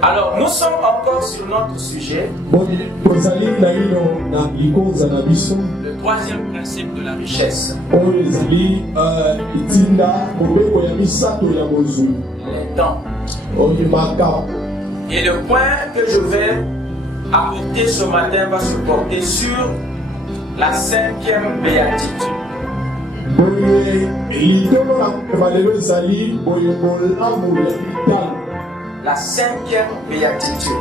Alors, nous sommes encore sur notre sujet, le troisième principe de la richesse. Les dons. Et le point que je vais apporter ce matin va se porter sur la cinquième béatitude. La cinquième béatitude.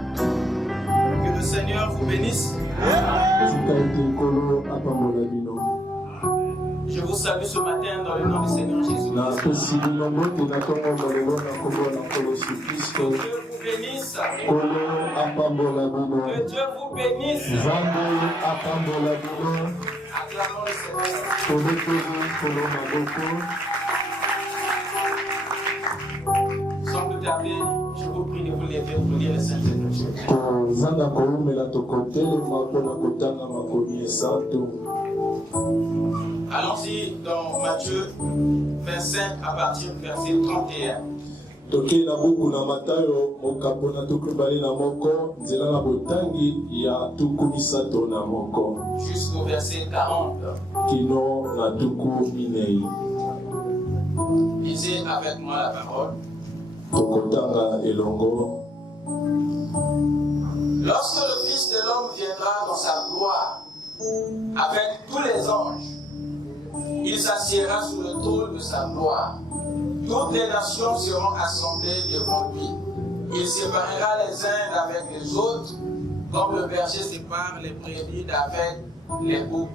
Que le Seigneur vous bénisse. Je vous salue ce matin dans le nom du Seigneur Jésus. Que Dieu vous bénisse. Que Dieu vous bénisse. Acclamons le Seigneur. Sans plus tarder, je vous prie de vous lever pour lire les Saintes Écritures. Allons-y dans Matthieu 25 à partir du verset 31. Jusqu'au verset 40. Lisez avec moi la parole. Lorsque le Fils de l'homme viendra dans sa gloire avec tous les anges, il s'assiera sur le trône de sa gloire. Toutes les nations seront assemblées devant lui. Il séparera les uns avec les autres, comme le berger sépare les brebis d'avec les boucs.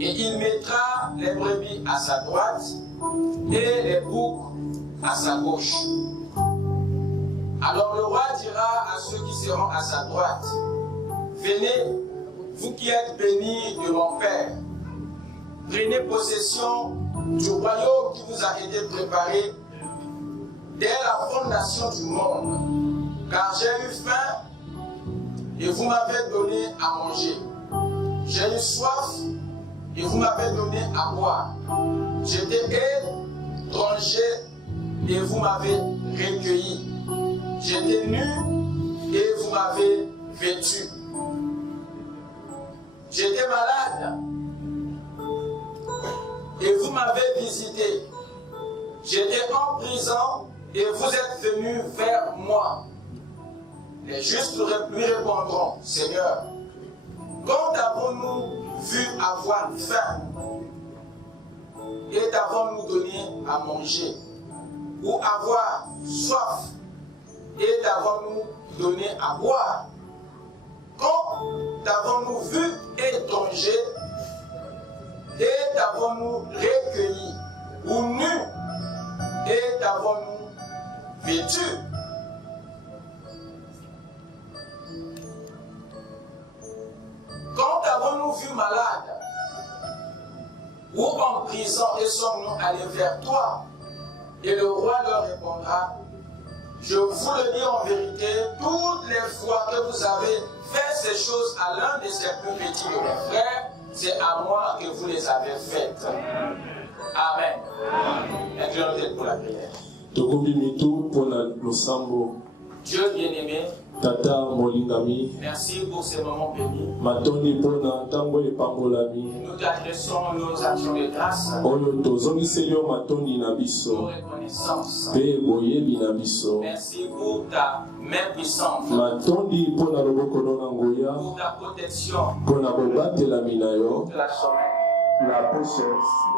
Et il mettra les brebis à sa droite et les boucs à sa gauche. Alors le roi dira à ceux qui seront à sa droite: venez, vous qui êtes bénis de mon Père, prenez possession du royaume qui vous a été préparé dès la fondation du monde. Car j'ai eu faim et vous m'avez donné à manger. J'ai eu soif et vous m'avez donné à boire. J'étais étranger et vous m'avez recueilli. J'étais nu et vous m'avez vêtu. J'étais malade et vous m'avez visité. J'étais en prison et vous êtes venus vers moi. Les justes lui répondront: Seigneur, quand avons-nous vu avoir faim et t'avons-nous donné à manger, ou avoir soif et t'avons-nous donné à boire? Quand t'avons-nous vu étranger et t'avons-nous recueilli, ou nu et t'avons-nous vêtu? Quand avons-nous vu malade ou en prison et sommes-nous allés vers toi? Et le roi leur répondra: je vous le dis en vérité, toutes les fois que vous avez fait ces choses à l'un de ces plus petits de mes frères, c'est à moi que vous les avez faites. Amen. Inclinons tête pour la prière. Dieu bien-aimé, Tata molingami, merci pour ces moments bénis. matoni pona tango epambolami. Nous t'adressons nos actions de grâce, Oyo tozongiseli yo matoni na nos biso, reconnaissances. pe boyebi na biso. Merci pour ta main puissante, Matondi pona loboko no na ngoya, pour ta protection, pona kobatelami na yo, pour la sommeil. na poso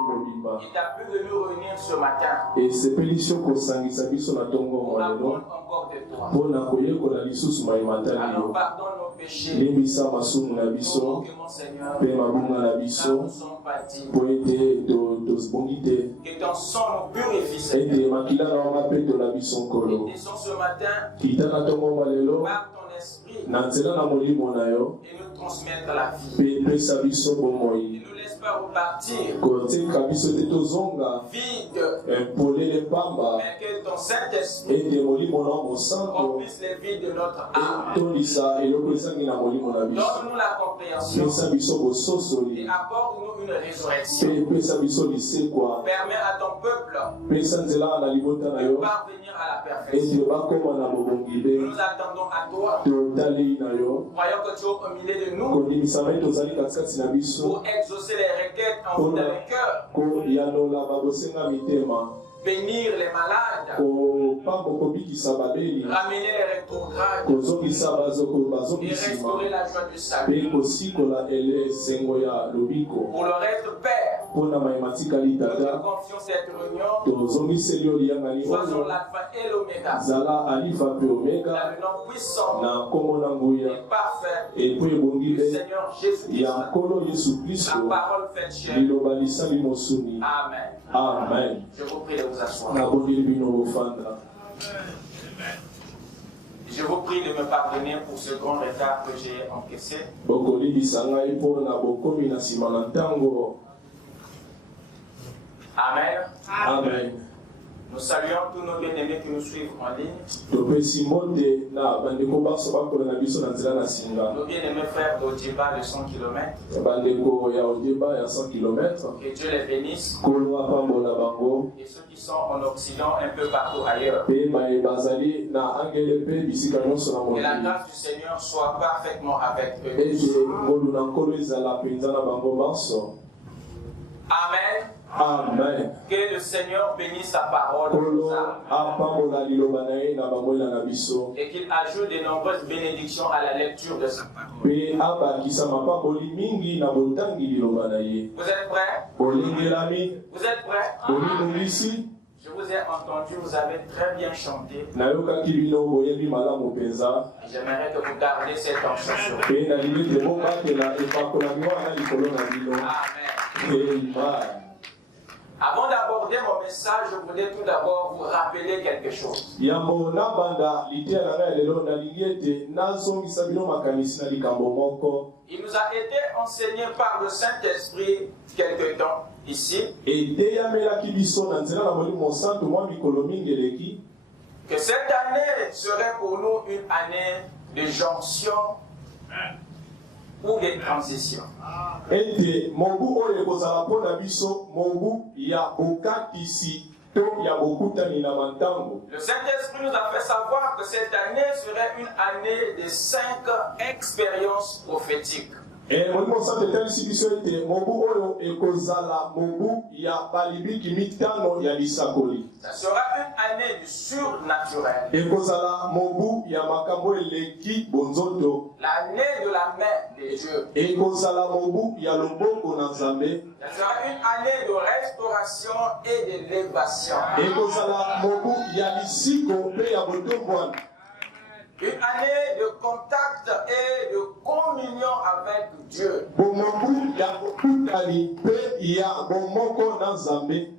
mobimba. Il t'a plu de nous réunir ce matin Esepeli so kosangisa biso na tongo pour molelo, apprendre encore de toi. pona koyekola lisusu mayemata Alors liyo. pardonne nos péchés, Limbisa masumu na pour biso, que mon Seigneur, pe mabunga na car biso, nous ne sommes pas dignes. po ete tozibongi te. Que ton sang nous purifie, Seigneur. Ete makila na wanga pe tola biso Et nkolo. descends ce matin Kita na tongo molelo, par ton esprit na nzela na molimo na yo et nous transmettre la vie. mpe epesa biso Ne bomoi nous laisse pas repartir kotika biso te tozonga vide, polele pamba mais que ton Saint-Esprit ete molimo na mosanto remplisse les vides de notre âme. etondisa eloko ezangi na molimo na biso Donne-nous la compréhension pesa biso bososoli et apporte-nous une mpe résurrection. epesa biso lisekwa Permets à ton peuple pesa nzela na libota na de yo parvenir à la perfection. ete bakoma na bobongile Nous attendons à toi. totali na yo Croyons que tu es au milieu de nous kondimisama ete ozali katikati na biso pour exaucer les requêtes en vous dans le cœur, koyanola babosenga mitema bénir les malades, kopamba kobikisa babeli ramener les rétrogrades kozongisa et bazongisima restaurer la joie du salut. mpe kosikola esengo ya lobiko Pour le reste, Père, mpo na mayema tikali nous te tata confions cette réunion. tozongiseli yo liyangani Sois oyo l'alpha et l'oméga, zala alifa mpe dans omega le nom puissant na nkombo na nguya et parfait epo ebongi du mpe Seigneur Jésus-Christ. ya nkolo yesu kristo La parole faite chair. liloba lisali mosuni Amen. amen Je vous prie de vous asseoir. nabondeli bino bofanda. Je vous prie de me pardonner pour ce grand retard que j'ai encaissé. bokolibisa ngai mpo na bokomi na nsima na ntango. Amen. Amen. Nous saluons tous nos bien-aimés qui nous suivent en ligne. topesi mbote na bandeko baso bakola na biso na nzela na singa. Nos bien-aimés frères d'Odiba de 100 km. bandeko ya Odiba ya 100 km. Que Dieu les bénisse. kolo apambola bango. Et ceux qui sont en Occident, un peu partout ailleurs. mpe bazali na angele mpe bisika nyonso na Que la mokili. grâce du Seigneur soit parfaitement avec eux. ete ngolu na nkolo ezala mpenza na bango banso. Amen. Amen. Que le Seigneur bénisse sa parole dans nos kolo âmes. apambola liloba na ye na bamwela na biso. Et qu'il ajoute de nombreuses bénédictions à la lecture de sa parole. mpe abakisa mapamboli mingi na botangi liloba na ye. Vous êtes prêts? bolingelami Vous êtes prêts? bolingolisi. Je vous ai entendu, vous avez très bien chanté. nayokaki bino boyebi malamu mpenza. J'aimerais que vous gardiez cette tension sur vous. mpe nalingi te bobatela epakolami wana likolo na bino. Amen. Amen. Avant d'aborder mon message, je voulais tout d'abord vous rappeler quelque chose. yambo nabanda liteya na ngai lelo nalingi ete nazongisa bino makanisi na likambo moko. Il nous a été enseigné par le Saint-Esprit quelque temps ici eteyamelaki biso na nzela na molimo santo mwa mikolo mingi eleki que cette année serait pour nous une année de jonction ou de transition. ete mobu oyo ekozala mpo na biso mobu ya bokatisi to ya bokutani na mantango. Le Saint-Esprit nous a fait savoir que cette année serait une année de 5 expériences prophétiques. molimo santo etalisi biso ete mobu oyo ekozala mobu ya balibiki mitano ya lisakoli. Ça sera une année du surnaturel. ekozala mobu ya makambo eleki bonzoto. L'année de la main de Dieu. ekozala mobu ya loboko na nzambe. Ça sera une année de restauration et d'élévation. ekozala mobu ya lisiko mpe ya botombwana. Une année de contact et de communion avec Dieu. bomobu ya bokutani mpe ya bomoko na nzambe.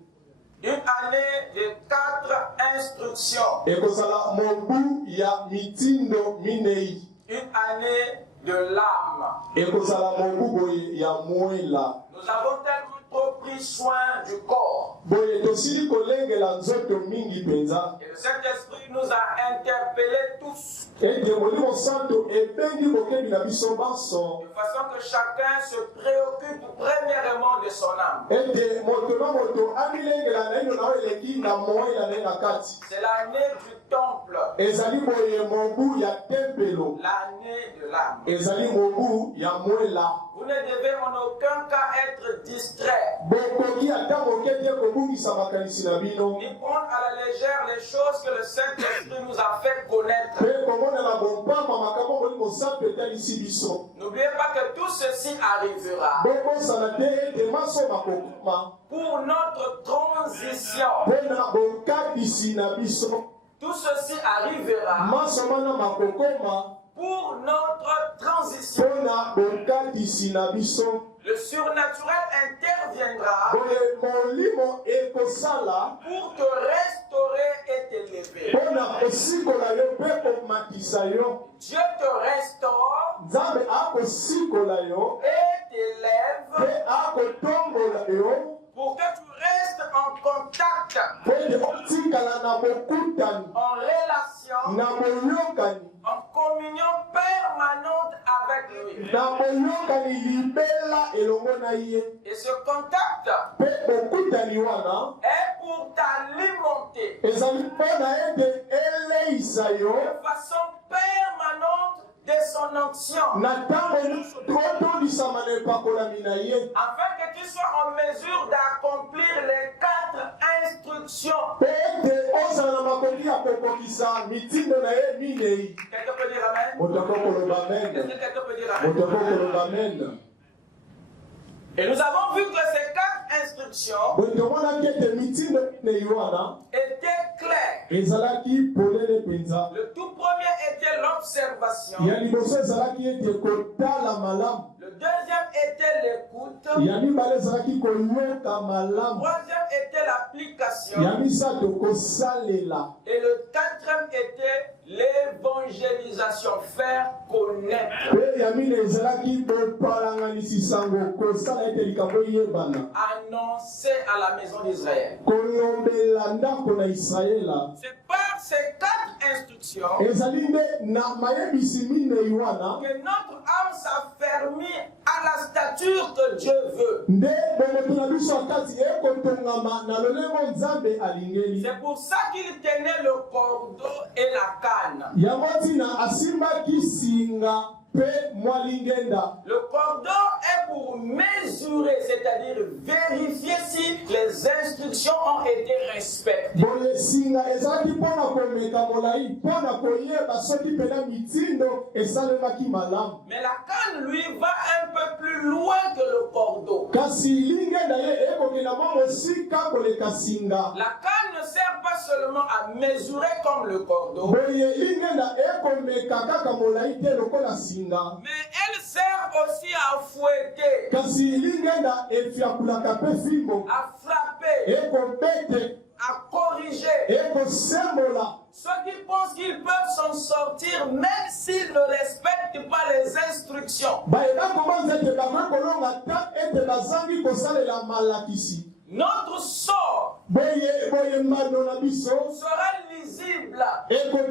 Une année de 4 instructions. ekozala mobu ya mitindo minei. Une année de l'âme. ekozala mobu boye ya mwela. Nous avons tellement trop pris soin du corps. boye tosili kolengela nzoto mingi mpenza. Et le Saint-Esprit nous a interpellés tous. ete molimo santo ebengi bokebi na biso banso. De façon que chacun se préoccupe premièrement de son âme. ete moto na moto amilengela na ino na oyo eleki na moyela na ye na kati. C'est l'année du temple. ezali boye mobu ya tempelo. L'année de l'âme. ezali mobu ya mwela. Vous ne devez en aucun cas être distrait. bokoki ata moke te kobungisa makanisi na bino. Ni prendre à la légère les choses que le Saint-Esprit nous a fait connaître. mpe komonela bompama makambo molimo santo etalisi biso. N'oubliez pas que tout ceci arrivera bokosana te ete maso makokoma pour notre transition. mpe na bokatisi na biso. Tout ceci arrivera maso mana makokoma pour notre transition. mpo na bokatisi na biso. Le surnaturel interviendra boye molimo ekosala pour te restaurer et t'élever. mpo na kosikola yo mpe akomatisa yo. Dieu te restaure Nzambe akosikola yo. et t'élève Pe akotombola yo. pour que tu restes en contact, Pwede otikala na bokutani. en relation, Na boyokani. en communion permanente avec lui. Na boyokani libela elongo na ye. Et ce contact Pe bokutani wana. est pour t'alimenter Ezali mpona ete eleisa yo. de façon permanente de son onction, Na ntango nyonso totondisama na epakolami na ye. afin que tu sois en mesure d'accomplir les 4 instructions. Pe ete ozala na makoki ya kokokisa mitindo na ye minei. Quelqu'un peut dire amen? Moto akokoloba Est-ce amen. que quelqu'un peut dire amen? Moto akokoloba amen. Et nous avons vu que ces 4 instructions Boye tomonaki ete mitindo minei wana étaient claires. ezalaki polele mpenza. Le tout premier était l'observation. Ya liboso ezalaki ete kotala malamu. Le deuxième était l'écoute. Ya mibale ezalaki koyoka Le malamu. troisième était l'application. Ya misato kosalela. Et le quatrième était l'évangélisation, faire connaître, Pe ya mine ezalaki bopalanganisi sango kosala ete likambo eyebana. annoncer à la maison d'Israël. Kolombela ndako na Israela. C'est par ces 4 instructions Ezali nde na mayebisi minei wana. que notre âme s'affermit à la stature que Dieu veut. Nde bomoto na biso akati ekotongama na lolemo nzambe alingeli. C'est pour ça qu'il tenait le cordeau et la canne. Yango ntina asimbaki singa pe mwa lingenda. Le cordeau est pour mesurer, c'est-à-dire vérifier si les instructions ont été respectées. Boye singa ezalaki mpona komeka molai mpona koyeba soki mpena mitindo esalemaki malamu. Mais la canne, lui, va un peu plus loin que le cordeau. Kasi lingenda ye ekokenda mwa mosika koleka singa. La canne ne sert pas seulement à mesurer comme le cordeau, Boye lingenda ekomeka kaka molai te lokola singa. mais elle sert aussi à fouetter, Kasi lingenda efiakulaka pe fimbo. à frapper, Ekobete. à corriger. Ekosembola. Ceux qui pensent qu'ils peuvent s'en sortir même s'ils ne respectent pas les instructions. Bayeba komanza ete bakoki kolonga ta ete bazangi kosalela malakisi. Notre sort Boye mbano na biso sera lisible.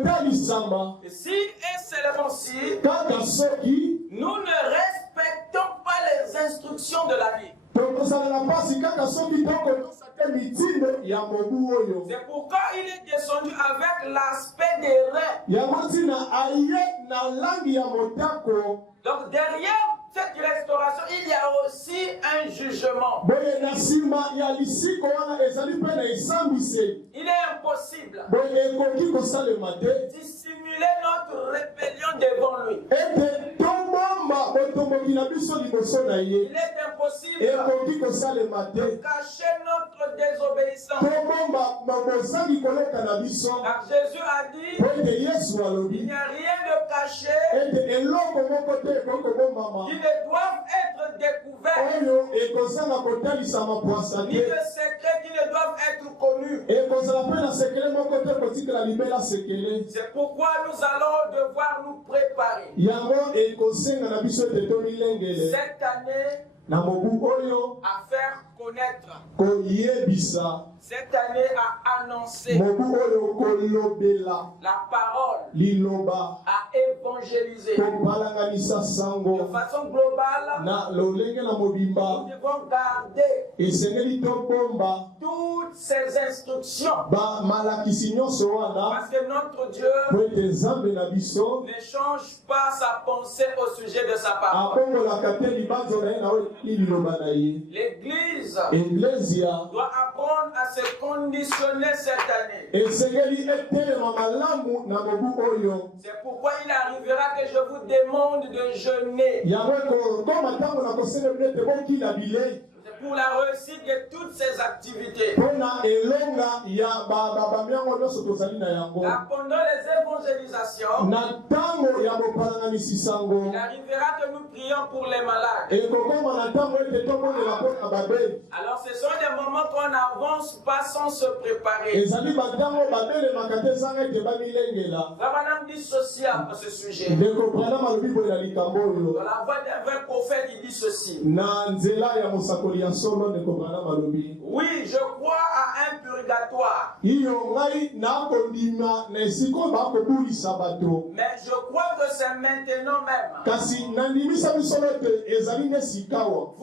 ekotalisama Et si et seulement si kaka soki nous ne respectons pas les instructions de la vie. tokosalela mpasi kaka soki tokotosa te mitindo ya mobu oyo. C'est pourquoi il est descendu avec l'aspect des reins. Yango ntina aye na langi ya motako. Donc derrière cette restauration, il y a aussi un jugement. Boye na nsima ya lisiko wana ezali mpe na esambiseli. Il est impossible Boye ekoki kosalema te dissimuler notre rébellion devant lui. ete tomoma botomboki na biso liboso na ye. Il est impossible Ekoki kosalema de te cacher notre désobéissance. tomoma bozangi koleka na biso. Car Jésus a dit, Po ete Yesu il alobi n'y a rien de caché ete eloko moko te ekoki kobomama qui ne doivent être découverts, oyo ekozanga kotalisama pwasa ni te. de secrets qui ne doivent être connus. Ekozala mpe na sekele moko te kotikala libela sekele. C'est pourquoi nous allons devoir nous préparer Yango ekosenga na biso ete tomilengele cette année na mobu oyo à faire connaître, koyebisa, cette année à annoncer mobu oyo kolobela la parole, liloba, à évangéliser. kopalanganisa De sango façon globale, na lolenge na nous mobimba. devons garder Esengeli tobomba toutes ces instructions ba malakisi nyonso wana parce que notre Dieu po ete nzambe na biso ne change pas sa pensée au sujet de sa parole. abongolaka te libanzo na ye na oyo liloba na ye. L'Église Eglesia doit apprendre à se conditionner cette année. esengeli etelema malamu na mobu oyo. C'est pourquoi il arrivera que je vous demande de jeûner. Yango ekokoma ntango na kosenga bino ete bokila bilei. Je ne sais pour la réussite de toutes ces activités. Mpona elonga ya bamiango nyonso tozali na yango. Car pendant les évangélisations, Na ntango ya bopalangamisi sango. il arrivera que nous prions pour les malades. Ekokoma na ntango ete tobondela mpona babeli. Alors ce sont des moments qu'on n'avance pas sans se préparer. Ezali bantango babelemaka te ezanga ete bamilengela. Vraiment dissocié à ce sujet. Ndeko Branham alobi boye na likambo oyo. Dans la voix d'un vrai prophète, il dit ceci. Na nzela ya mosakoli ya solo Ndeko Branham alobi. Oui, je crois à un purgatoire. Iyo ngai nakondima na esika oyo bakobulisa bato. Mais je crois que c'est maintenant même. Kasi nandimisa biso ete ezali nde sikawa.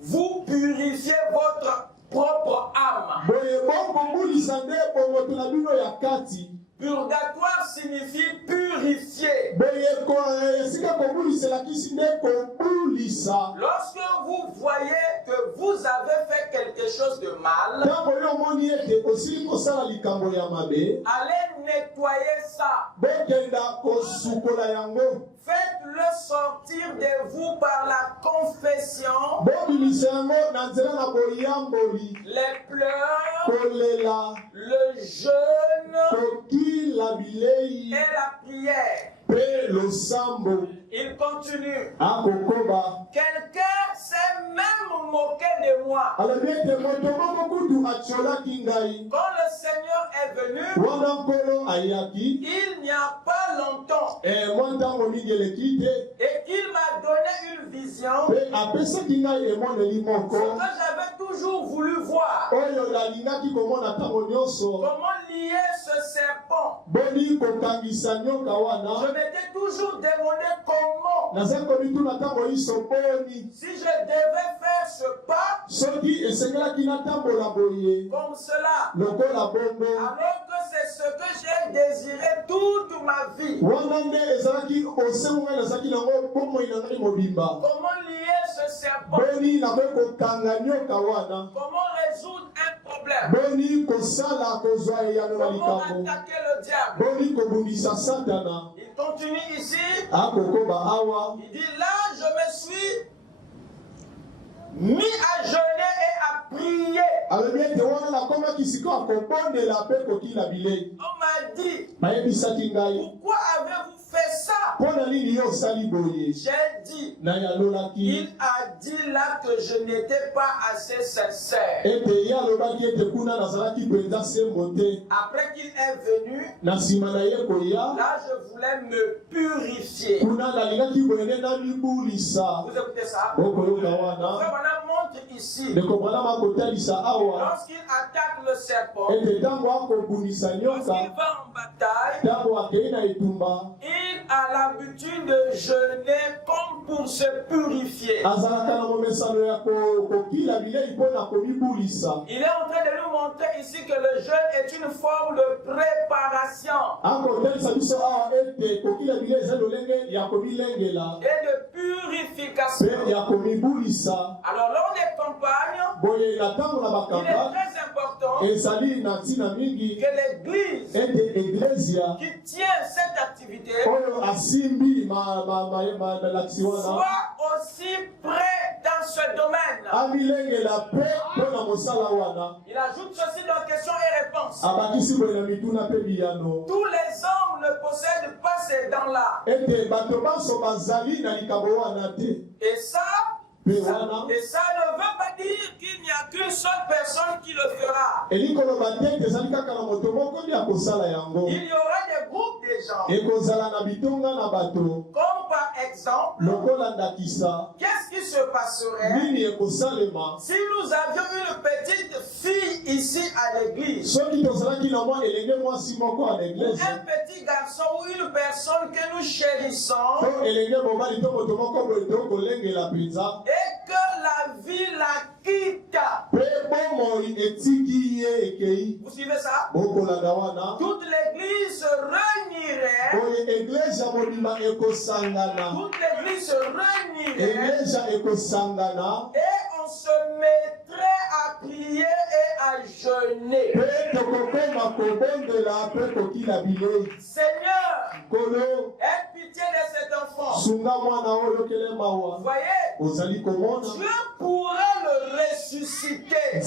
Vous purifiez votre propre âme. Boye bokobulisa nde bongoto na bino ya kati. Purgatoire signifie purifier. Boye esika kobuliselakisi nde kobulisa. Lorsque vous voyez que vous avez fait quelque chose de mal, ntango yo omoni ete osili kosala likambo ya mabe, allez nettoyer ça. bokenda kosukola yango. Faites-le sortir de vous par la confession, bobimisa yango na nzela na boyamboli, les pleurs, kolela, le jeûne kokila bilei et la prière. mpe losambo. Il continue. Akokoba Quelqu'un s'est même moqué de moi. alobi ete moto moko kutu atiolaki ngai. Quand le Seigneur est venu, Wana nkolo ayaki il n'y a pas longtemps, mwa ntango mingi eleki te et qu'il m'a donné une vision mpe apesaki ngai emoneli moko que j'avais toujours voulu voir. oyo nalingaki komona ntango nyonso. Comment lier ce serpent? Boni kokangisa nyoka Je wana m'étais toujours demandé comment, naza komituna ntango iso boni si je devais faire ce pas soki esengelaki natambola boye comme cela, lokola bongo alors que c'est ce que j'ai désiré toute ma vie. wana nde ezalaki osengo ngai nazalaki nango bomoi na ngai mobimba. Comment lier ce serpent? Boni nakoki kokanga nyoka wana. Comment résoudre un problème? Boni kosala kozwa eyano na Comment likambo. attaquer le diable? Boni kobundisa satana. Il continue ici. Akokoba awa Il dit là, je me suis mis à jeûner et à prier. alobi ete wana nakomaki sikoyo akobondela mpe kokila bilei. On m'a dit, bayebisaki ngai pourquoi avez-vous fait ça? mpo na nini yo osali boye. J'ai dit, nayalolaki il a dit là que je n'étais pas assez sincère. ete ye alobaki ete kuna nazalaki mpenza sembo te. Après qu'il est venu, na nsima na ye koya là je voulais me purifier. kuna nalingaki boye nde namibulisa. Vous écoutez ça? okoyoka wana Frère Branham montre ici, ndeko mwana makotalisa awa lorsqu'il attaque le serpent, ete ntango akobundisa nyoka lorsqu'il va en bataille, ntango akei na etumba il a l'habitude de jeûner comme pour se purifier. azalaka na momesano ya kokila bilei mpo na komibulisa. Il est en train de nous montrer ici que le jeûne est une forme de préparation akotalisa biso awa ete kokila bilei eza lolenge ya komilengela et de purification. mpe ya komibulisa. Alors lors des campagnes, boye na ntango na il est bakamba très important ezali na ntina mingi que l'Église ete eglezia qui tient cette activité oyo asimbi malakisi wana soit aussi près dans ce domaine. amilengela mpe mpo na mosala wana. Il ajoute ceci dans questions et réponses. abakisi boye na mituna mpe biyano Tous les hommes ne possèdent pas ces dents-là. ete bato banso bazali na likambo wana te. Et ça mpe wana ne veut pas dire qu'il n'y a qu'une seule personne qui le fera. elikoloba te ete ezali kaka na moto moko nde akosala yango. Il y aura des groupes de gens. ekozala na bitonga na bato Comme par exemple, lokola ndakisa qu'est-ce qui se passerait nini ekosalema si nous avions une petite fille ici à l'église, soki tozalaki na mwa elenge mwasi moko ou ya eglise un petit garçon ou une personne que nous chérissons, to elenge mobali to moto moko boye tokolengela mpenza et que la vie la quitte. mpe bomoi etiki ye ekei. Vous suivez ça? bokolanda wana Toute l'église se réunirait. boye eglise ya mobimba ekosangana. Toute l'église se réunirait. eglise ekosangana Et on se mettrait à prier et à jeûner. mpe tokokoma kobondela mpe kokila bilei. Seigneur, Aie pitié de cet enfant. Vous Voyez, Dieu pourra le ressusciter.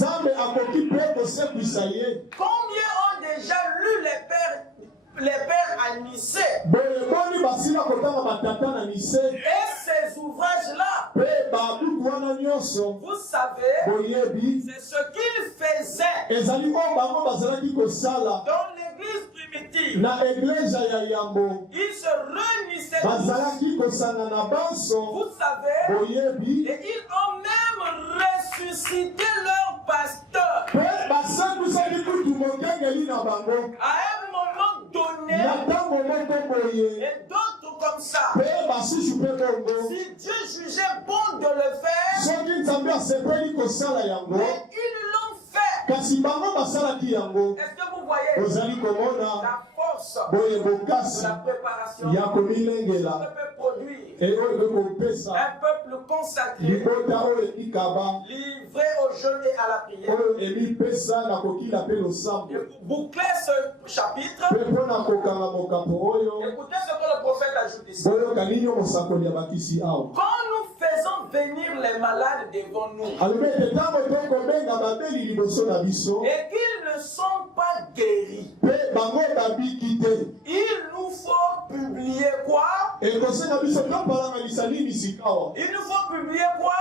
Combien ont déjà lu les pères à Nicée? Et ces ouvrages-là, vous savez, c'est ce qu'ils faisaient dans l'église primitive. Ils se réunissaient tous, vous savez, et ils ont même ressuscité leur pasteur. À un moment donné, et d'autres comme ça. Si Dieu jugeait bon de le faire, mais ils l'ont fait. Est-ce que vous voyez la force de la préparation peut produire un peuple consacré, livré au jeûne et à la prière? Et pour boucler ce chapitre, écoutez ce que le prophète ajoute ici. Quand nous faisons venir les malades devant nous et qu'ils ne sont pas guéris, il nous faut publier quoi? Il nous faut publier quoi?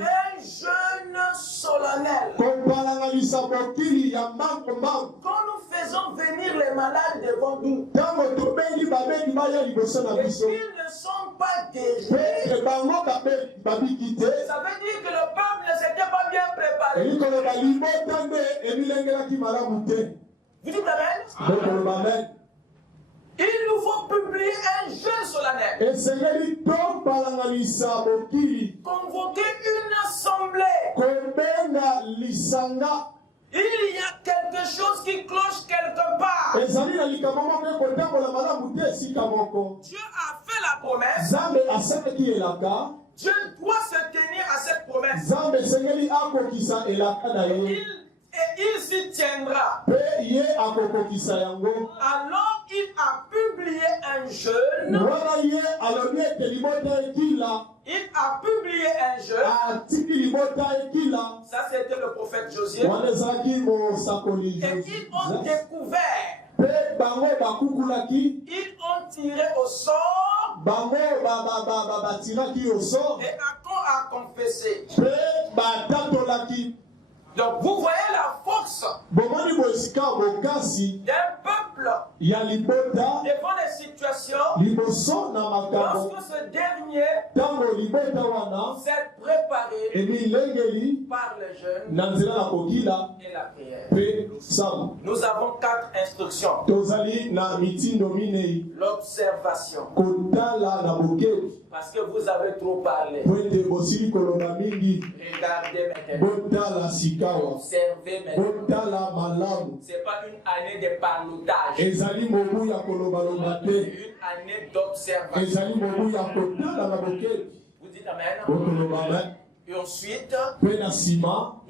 Un jeûne solennel. Quand nous faisons venir les malades devant nous et qu'ils ne sont pas guéris, ça veut dire que le peuple ne s'était pas bien préparé. Vous dites amen? Il nous faut publier un jeûne solennel. Convoquer une assemblée. Il y a quelque chose qui cloche quelque part. Dieu a fait la promesse. Dieu doit se tenir à cette promesse. Et il s'y tiendra. Alors il a publié un jeûne. Il a publié un jeûne. Ça c'était le prophète Josué. Et ils ont découvert. Ils ont tiré au sort. Et a confessé. Donc vous voyez la force d'un peuple devant les situations lorsque ce dernier s'est préparé par le jeûne et la prière. Nous avons 4 instructions. L'observation. Parce que vous avez trop parlé. Regardez maintenant. Observez maintenant. Ce n'est pas une année de parlotage. Une année d'observation. Vous dites amen. Et ensuite,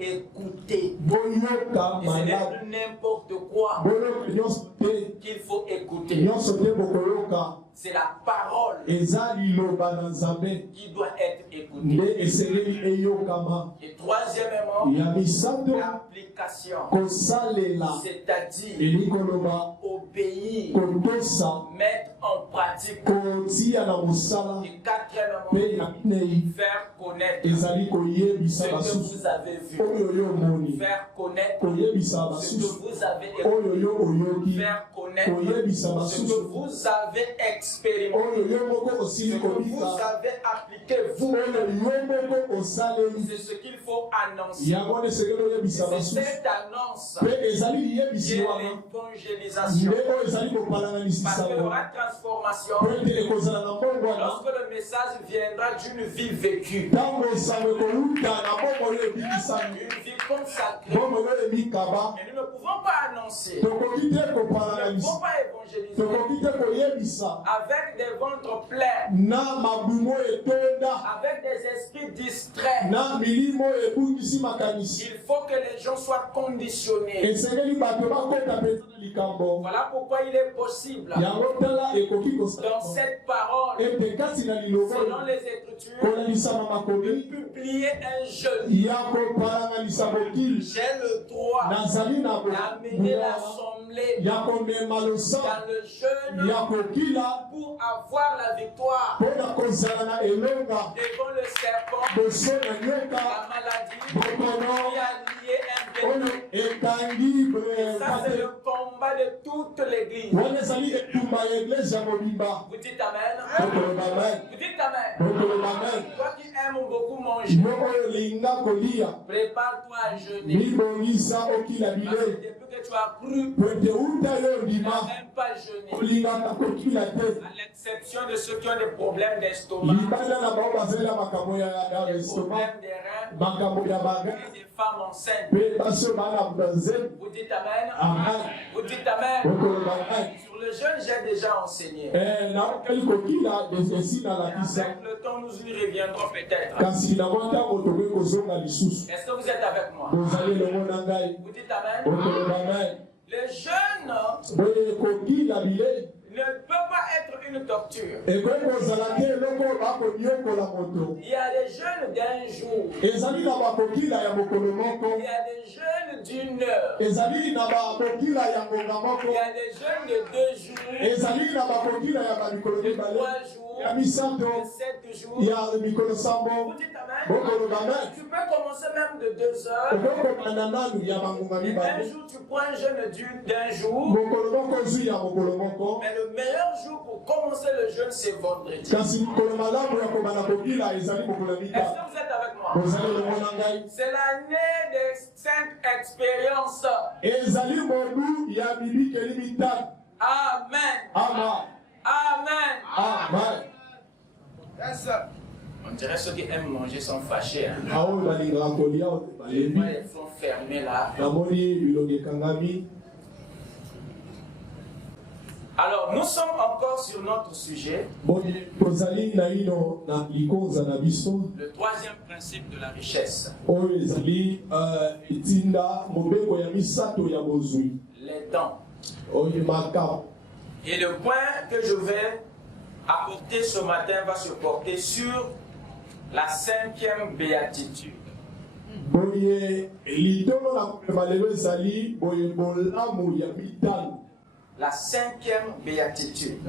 écoutez. Et ce n'est plus n'importe quoi qu'il faut écouter. C'est la parole qui doit être écoutée. Et troisièmement, l'application. C'est-à-dire obéir, mettre en pratique. Et quatrièmement, faire connaître ce que vous avez vu. Faire connaître ce que vous avez écouté. Faire connaître ce que vous avez expérimenté. Ce que vous avez appliqué vous. C'est ce qu'il faut annoncer. C'est cette annonce qui est l'évangélisation. Parce qu'il y aura transformation lorsque le message viendra d'une vie vécue. Une vie consacrée. Et nous ne pouvons pas annoncer. Nous ne pouvons pas évangéliser avec des ventres pleins, avec des esprits distraits. Il faut que les gens soient conditionnés. Voilà pourquoi il est possible dans cette parole, selon les Écritures, de publier un jeûne. J'ai le droit d'amener l'assemblée dans le jeûne pour avoir la victoire devant le serpent, la maladie qui a lié un démon. Et ça, c'est le combat de toute l'église. Vous dites Amen. Vous dites Amen. Toi qui aimes beaucoup manger, prépare-toi à jeûner. Parce que depuis que tu as cru, tu n'as même pas jeûné. À l'exception de ceux qui ont des problèmes d'estomac, des problèmes des reins, et des femmes enceintes. Vous dites Amen. Vous dites Amen. Sur le jeûne, j'ai déjà enseigné. Avec le temps, nous y reviendrons peut-être. Est-ce que vous êtes avec moi? Vous dites Amen. Le jeûne ne peut pas être une torture. Il y a des jeûnes d'un jour. Il y a des jeûnes d'une heure. Il y a des jeûnes de 2 jours, de 3 jours, de 7 jours. Vous dites Amen. Tu peux commencer même de 2 heures. Et un jour, tu prends un jeûne d'un jour. Mais le meilleur jour pour commencer le jeûne, c'est vendredi. Est-ce que vous êtes avec moi? C'est l'année des 5 expériences. Amen. Amen. On dirait ceux qui aiment manger sont fâchés. Hein? Les mains sont fermées là. Alors, nous sommes encore sur notre sujet. Le 3e principe de la richesse. Les dons. Et le point que je vais apporter ce matin va se porter sur la 5e béatitude. La 5e béatitude.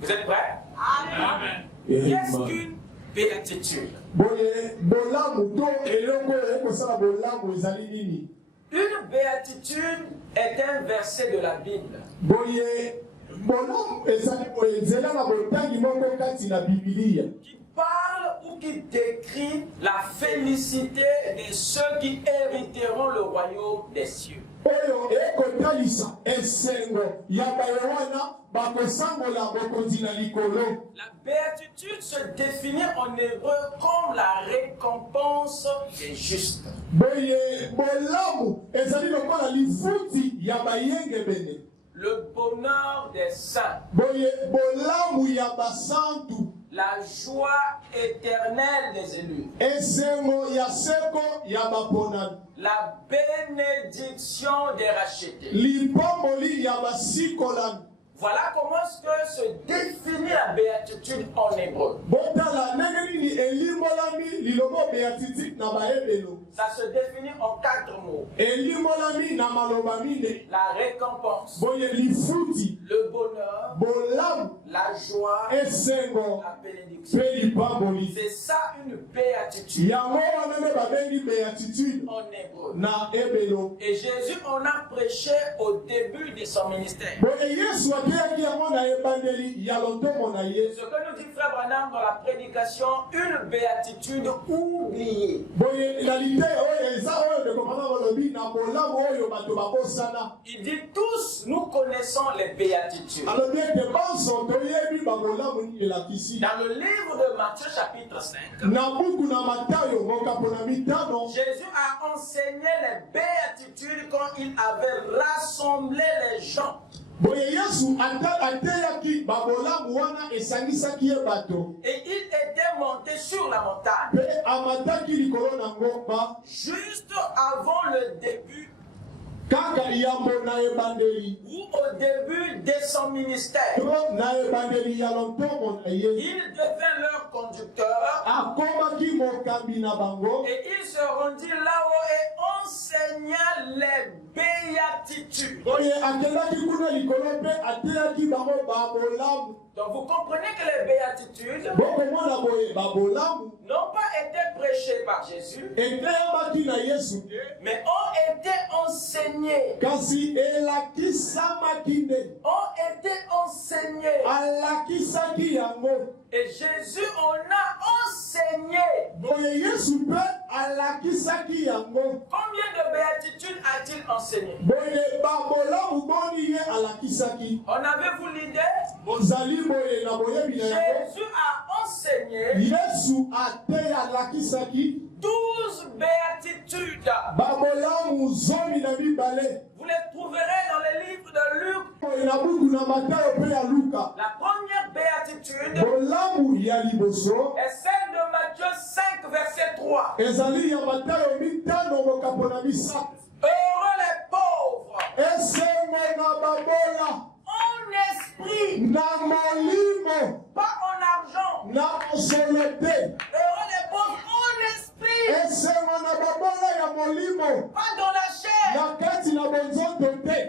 Vous êtes prêts? Amen. Qu'est-ce qu'une béatitude? Une béatitude est un verset de la Bible qui parle ou qui décrit la félicité de ceux qui hériteront le royaume des cieux. La béatitude se définit en hébreu comme la récompense des justes. Le bonheur des saints. La joie éternelle des élus. La bénédiction des rachetés. Voilà comment se définit la béatitude en hébreu. Ça se définit en 4 mots. La récompense, le bonheur, la joie, la bénédiction. C'est ça une béatitude en hébreu. Et Jésus en a prêché au début de son ministère. Ce que nous dit Frère Branham dans la prédication, une béatitude oubliée. Il dit tous nous connaissons les béatitudes. Dans le livre de Matthieu chapitre 5, Jésus a enseigné les béatitudes quand il avait gens. Boye Yesu ateyaki babolamu wana esangisaki ye bato. Et il était monté sur la montagne. Pe amataki likolo na ngomba. Juste avant le début. Kaka yambo na ebandeli. Ou au début de son ministère. Na ebandeli ya lontomo na ye. Il devint leur conducteur. Akomaki mokambi na bango. Et il se rendit là-haut et enseigna les béatitudes. Oye akendaki kuna likolo pe ateyaki bango babolamu. Donc vous comprenez que les béatitudes n'ont pas été prêchées par Jésus, mais ont été enseignées. Et Jésus en a enseigné. Combien de béatitudes a-t-il enseigné? En avez-vous l'idée? Jésus a enseigné 12 béatitudes. Vous les trouverez dans les livres de Luc. La première béatitude est celle de Matthieu 5, verset 3. Heureux les pauvres en esprit, pas en argent. Heureux les pauvres en esprit, pas dans la chair.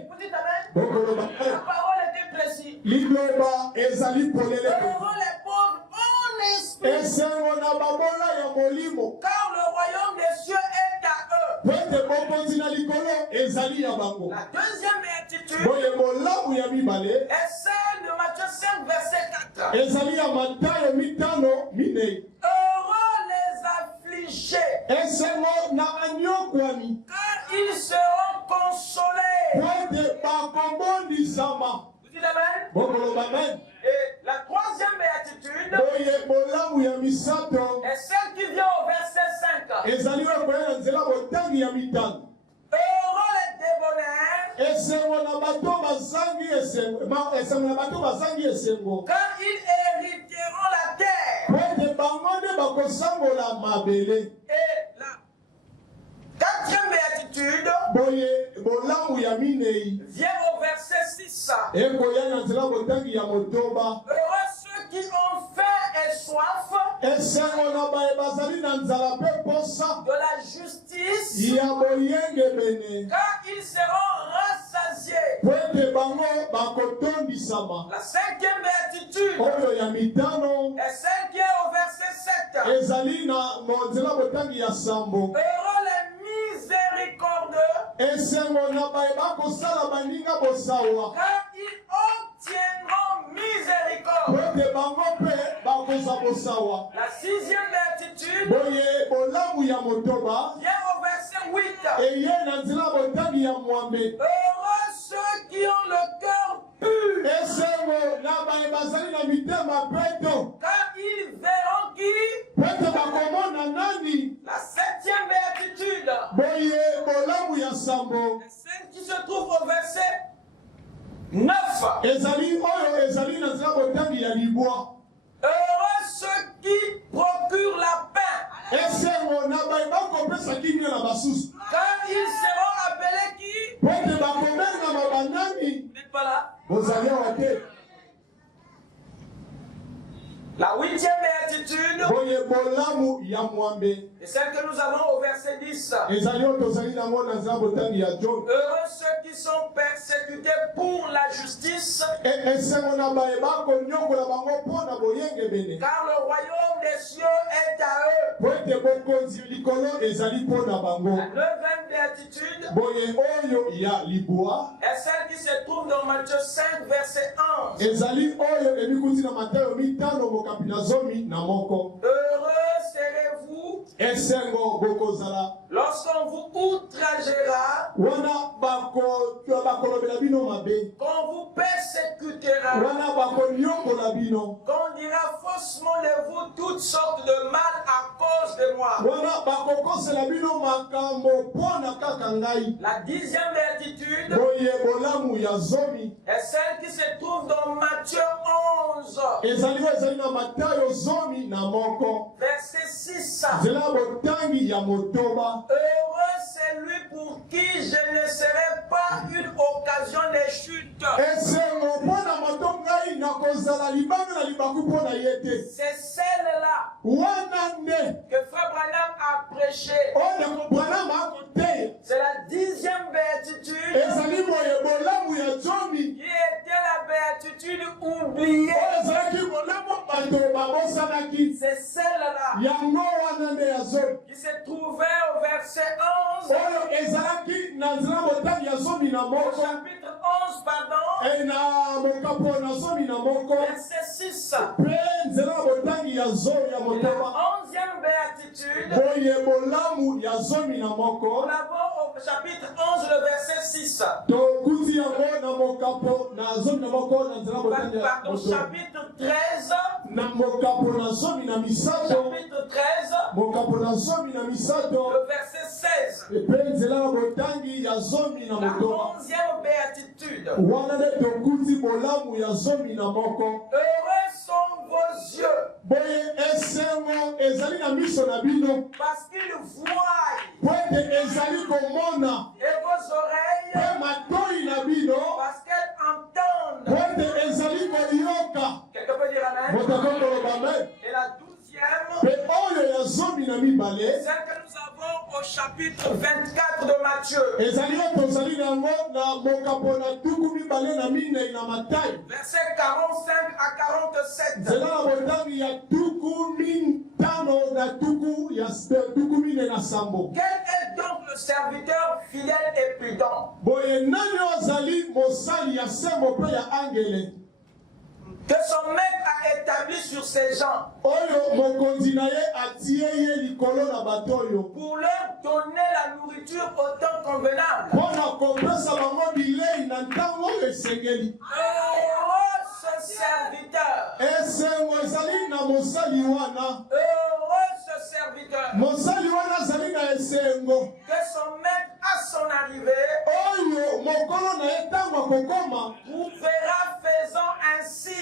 Vous dites amen? La parole était précise. Heureux les pauvres en esprit, car le royaume des cieux est à eux. La deuxième béatitude est celle de Matthieu 5, verset 4. Heureux les affligés, car ils seront consolés. Vous dites amen? Et la troisième béatitude est celle qui vient au verset 5. Heureux les débonnaires, car ils hériteront la terre. Et la quatrième béatitude vient au verset 6. Heureux ceux qui ont faim et soif de la justice, car ils seront rassasiés. La cinquième béatitude est celle qui est au verset 7. Heureux les miséricordieux, car ils obtiendront miséricorde. La sixième béatitude vient au verset 8. Heureux ceux qui ont le cœur pur, car ils verront qui? La septième béatitude est celle qui se trouve au verset 9. Heureux ceux qui procurent la paix, car ils seront appelés qui? Vous n'êtes pas là? La huitième béatitude est celle que nous avons au verset 10. Heureux ceux qui sont persécutés pour la justice, car le royaume des cieux est à eux. La neuvième béatitude est celle qui se trouve dans Matthieu 5, verset 11. Heureux serez-vous lorsqu'on vous outragera, qu'on vous persécutera dire, qu'on dira faussement de vous toutes sortes de mal à cause de moi. La 10e béatitude est celle qui se trouve dans Matthieu 11, verset 6. Heureux c'est lui pour qui je ne serai pas une occasion de chute. C'est celle-là que Frère Branham a prêché. C'est la 10e béatitude qui était la béatitude oubliée. C'est celle-là qui se trouvait au verset 11. Au chapitre 11, pardon. Verset 6. Et la 11e béatitude, nous l'avons au chapitre 11, le verset 6. Pardon, chapitre 13. Chapitre 13. Le verset 16. La 11e béatitude. Heureux sont vos yeux, parce qu'ils voient, et vos oreilles, parce qu'elles entendent. Quelqu'un peut dire amen? Et la 12e, celle que nous avons au chapitre 24 de Matthieu. Verset 45 à 47. Quel est donc le serviteur fidèle et prudent que son maître a établi sur ces gens pour leur donner la nourriture au temps convenable? Heureux ce serviteur. Heureux ce serviteur. Que son maître à son arrivée trouvera faisant ainsi.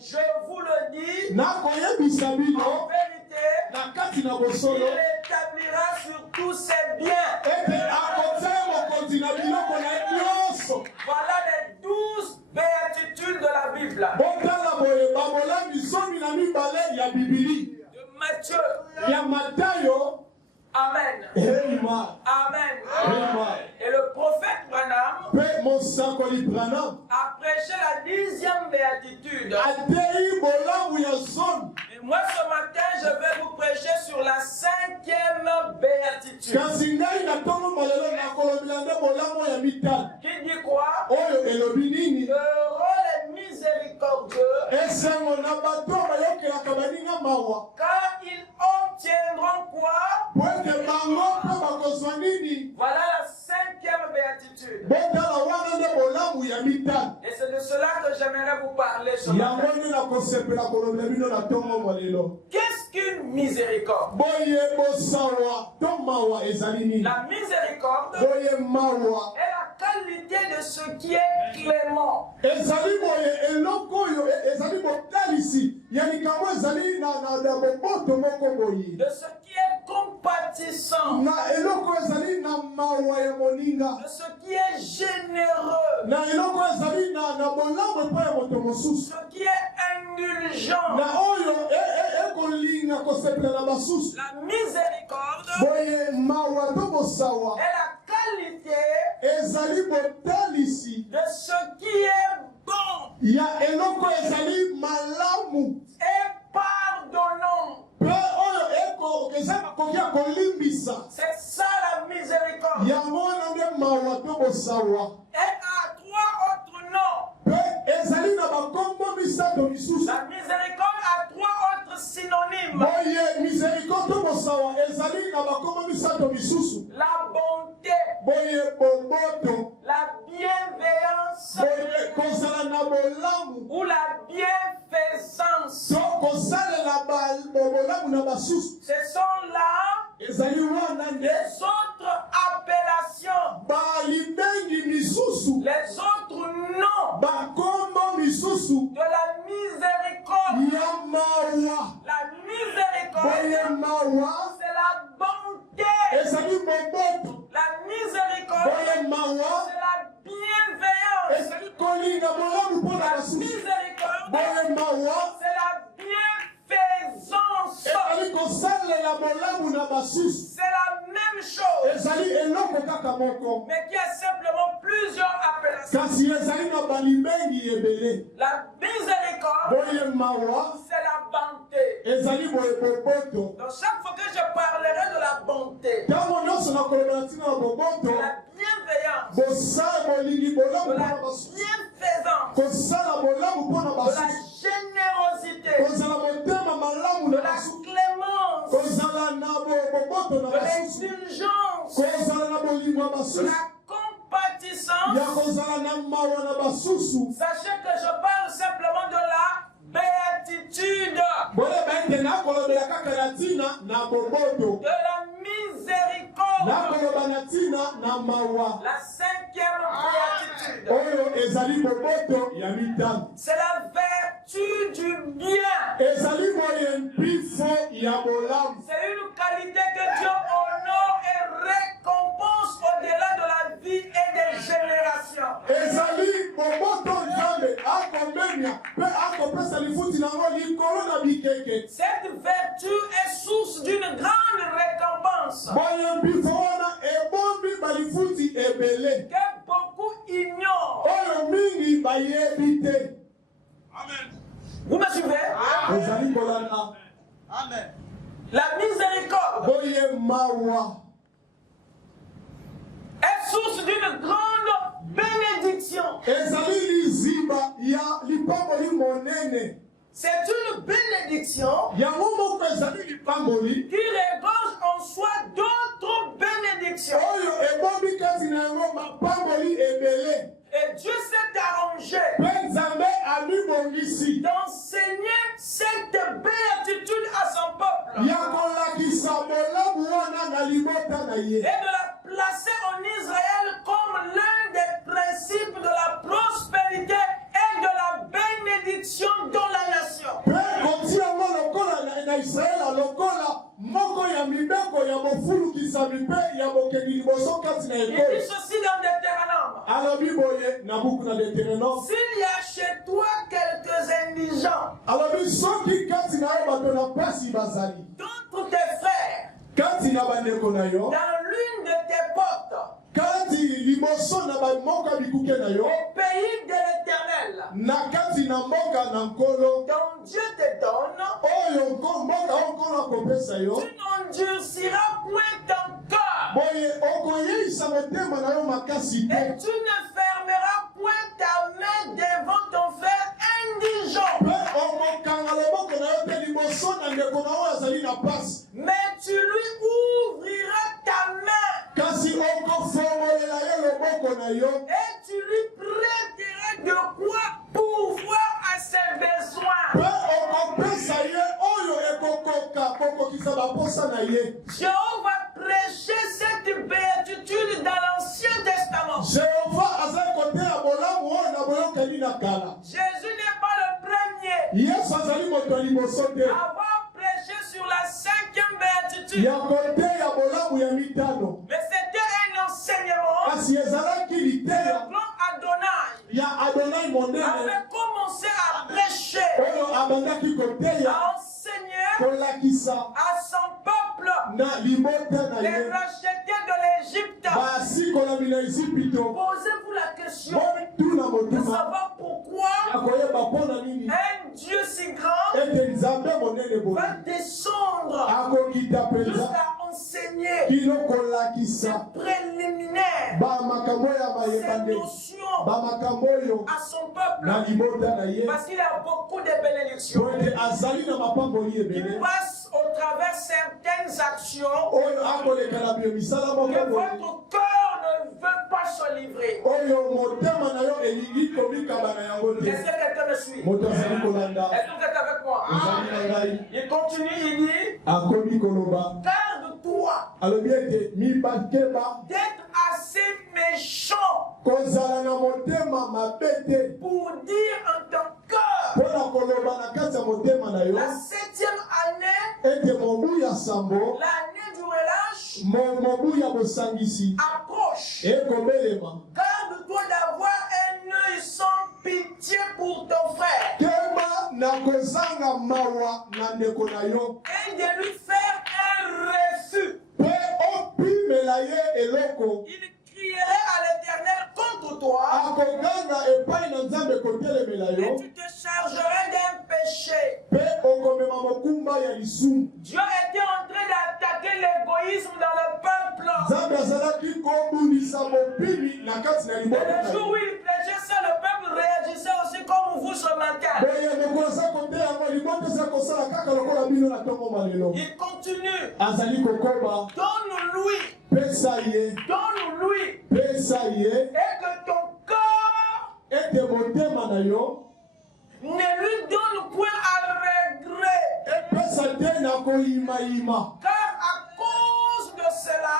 Je vous le dis en vérité, il établira sur tous ses biens. Voilà les 12 béatitudes de la Bible. De Matthieu. Amen. Amen. Et le prophète Branham a prêché la 10e béatitude. Et moi ce matin je vais vous prêcher sur la 5e béatitude. Qui dit quoi? Heureux les miséricordieux, car ils obtiendront quoi? Voilà la 5e béatitude. Et c'est de cela que j'aimerais vous parler ce matin. Qu'est-ce qu'une miséricorde? La miséricorde est la qualité de ce qui est clément. De ce qui est compatissant. De ce qui est généreux. Ce qui est indulgent. La miséricorde est la qualité de ce qui est bon et pardonnant. C'est ça la miséricorde. Et à 3 autres noms. La miséricorde a 3 autres synonymes. La bonté, la bienveillance mais qui a simplement plusieurs appellations. La miséricorde, c'est la bonté. Donc chaque fois que je parlerai de la bonté, de la bienveillance, de la bienfaisance, de la générosité, de la clémence, de l'indulgence, de la compatissance. Sachez que je parle simplement de la béatitude, de la miséricorde, la cinquième béatitude. C'est la vertu du bien. C'est une qualité que Dieu honore et récompense au-delà de la vie et des générations. Cette vertu est source d'une grande récompense que beaucoup ignorent. Amen. Vous me suivez? Amen. La miséricorde est source d'une grande bénédiction. C'est une bénédiction qui regorge en soi d'autres bénédictions. Et Dieu s'est arrangé d'enseigner cette béatitude à son peuple et de la placer en Israël comme l'un des principes de la prospérité et de la bénédiction dans la nation. Il dit ceci dans Deutéronome. S'il y a chez toi quelques indigents d'entre tes frères dans l'une de tes portes, au pays de l'Éternel, dont Dieu te donne, tu n'endurciras point ton cœur, et tu ne fermeras point ta main devant ton frère indigent, mais tu lui ouvriras ta main et tu lui prêteras de quoi pourvoir à ses besoins. Jéhovah prêchait cette béatitude dans l'Ancien Testament. Jésus n'est pas le premier à avoir prêché sur la cinquième béatitude. Mais c'était un enseignement que le grand Adonai avait commencé à prêcher, à enseigner à son peuple, les racheter de l'Égypte. Posez-vous la question de savoir pourquoi un Dieu si grand va descendre jusqu'à enseigner ses préliminaires, ses notions à son peuple, parce qu'il y a beaucoup de bénédictions qui passent au travers certaines actions que votre cœur ne veut pas se livrer. Est-ce que quelqu'un me suit? Est-ce que vous êtes avec moi? Il continue, il dit, garde-toi d'être assez méchant pour dire en ton cœur, la septième année, l'année du relâche approche. Garde-toi d'avoir un œil sans pitié pour ton frère et de lui faire un refus crierait à l'Éternel contre toi et tu te chargerais d'un péché. Dieu était en train d'attaquer l'égoïsme dans le peuple. Et le jour où il prêchait ça, le peuple réagissait aussi comme vous ce matin. Il continue. Donne-lui. Donne-lui. Et que ton corps ne lui donne point à regret. Car à cause de cela,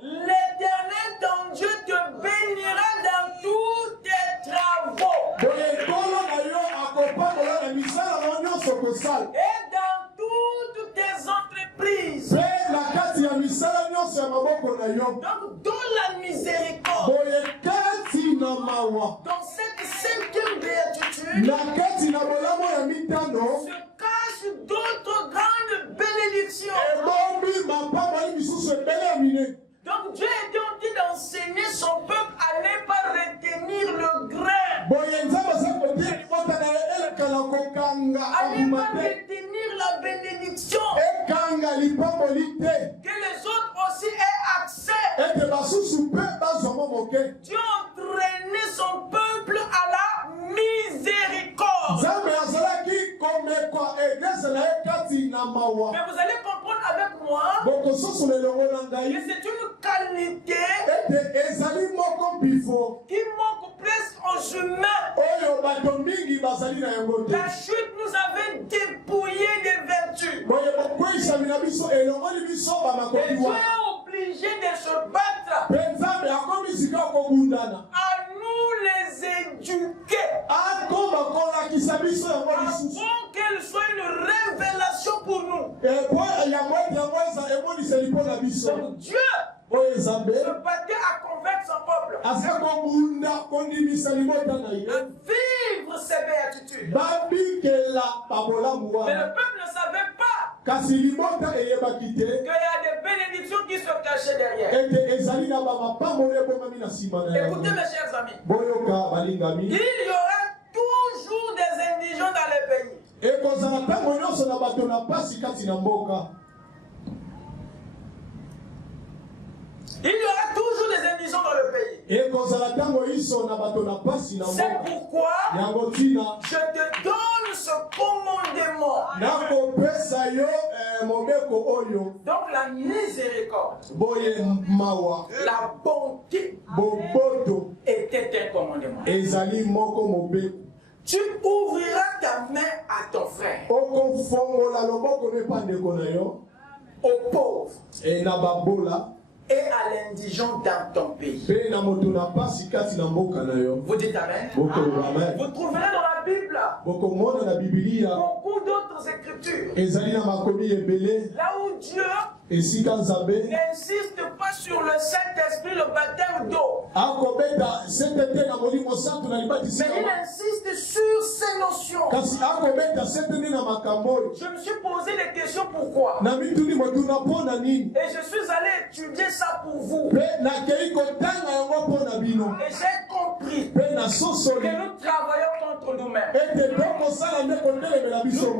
l'Éternel ton Dieu te bénira dans tous tes travaux. Et dans toutes tes entreprises. Donc, dans la miséricorde, dans cette cinquième béatitude, se cachent d'autres grandes bénédictions. Donc, Dieu était en train d'enseigner son peuple à ne pas retenir le grain. À ne pas retenir la bénédiction. Que les autres aussi aient accès. Dieu entraînait son peuple à la miséricorde. Mais vous allez comprendre avec moi que c'est une qualité qui manque presque aux humains. La chute nous avait dépouillé des vertus. Et Dieu est obligé de se battre à nous les éduquer afin qu'elle soit une révélation pour nous. Donc Dieu se battait à convaincre son peuple à vivre ses béatitudes. Mais le peuple ne savait pas qu'il y a des bénédictions qui se cachaient derrière. Écoutez mes chers amis, il y aura toujours des indigents dans les pays. Il y aura toujours des indigents dans le pays. C'est pourquoi je te donne ce commandement. Donc la miséricorde, la bonté était un commandement. Tu ouvriras ta main à ton frère, aux pauvres et à l'indigent dans ton pays. Vous dites amen. Vous trouverez dans la Bible beaucoup d'autres écritures là où Dieu n'insiste pas sur le Saint-Esprit, le baptême d'eau, mais il insiste sur ces notions. Je me suis posé des questions pourquoi, et je suis allé étudier ça pour vous, et j'ai compris que nous travaillons contre nous-mêmes. Nous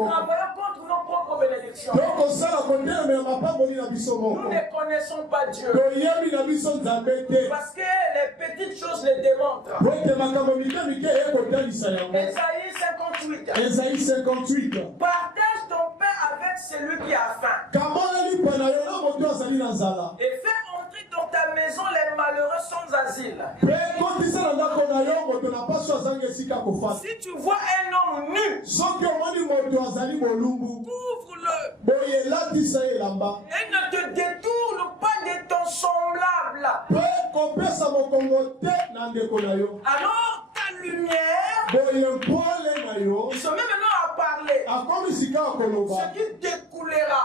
travaillons contre nos propres bénédictions. Nous ne connaissons pas Dieu parce que les petites choses les démontrent. Ésaïe 58. Partage ton pain avec celui qui a faim. Et fais entrer dans ta maison les malheureux sans asile. Si tu vois un homme nu, couvre-le. Et ne te détourne pas de ton semblable. Alors ta lumière, ils sont même maintenant à parler. Ce qui découlera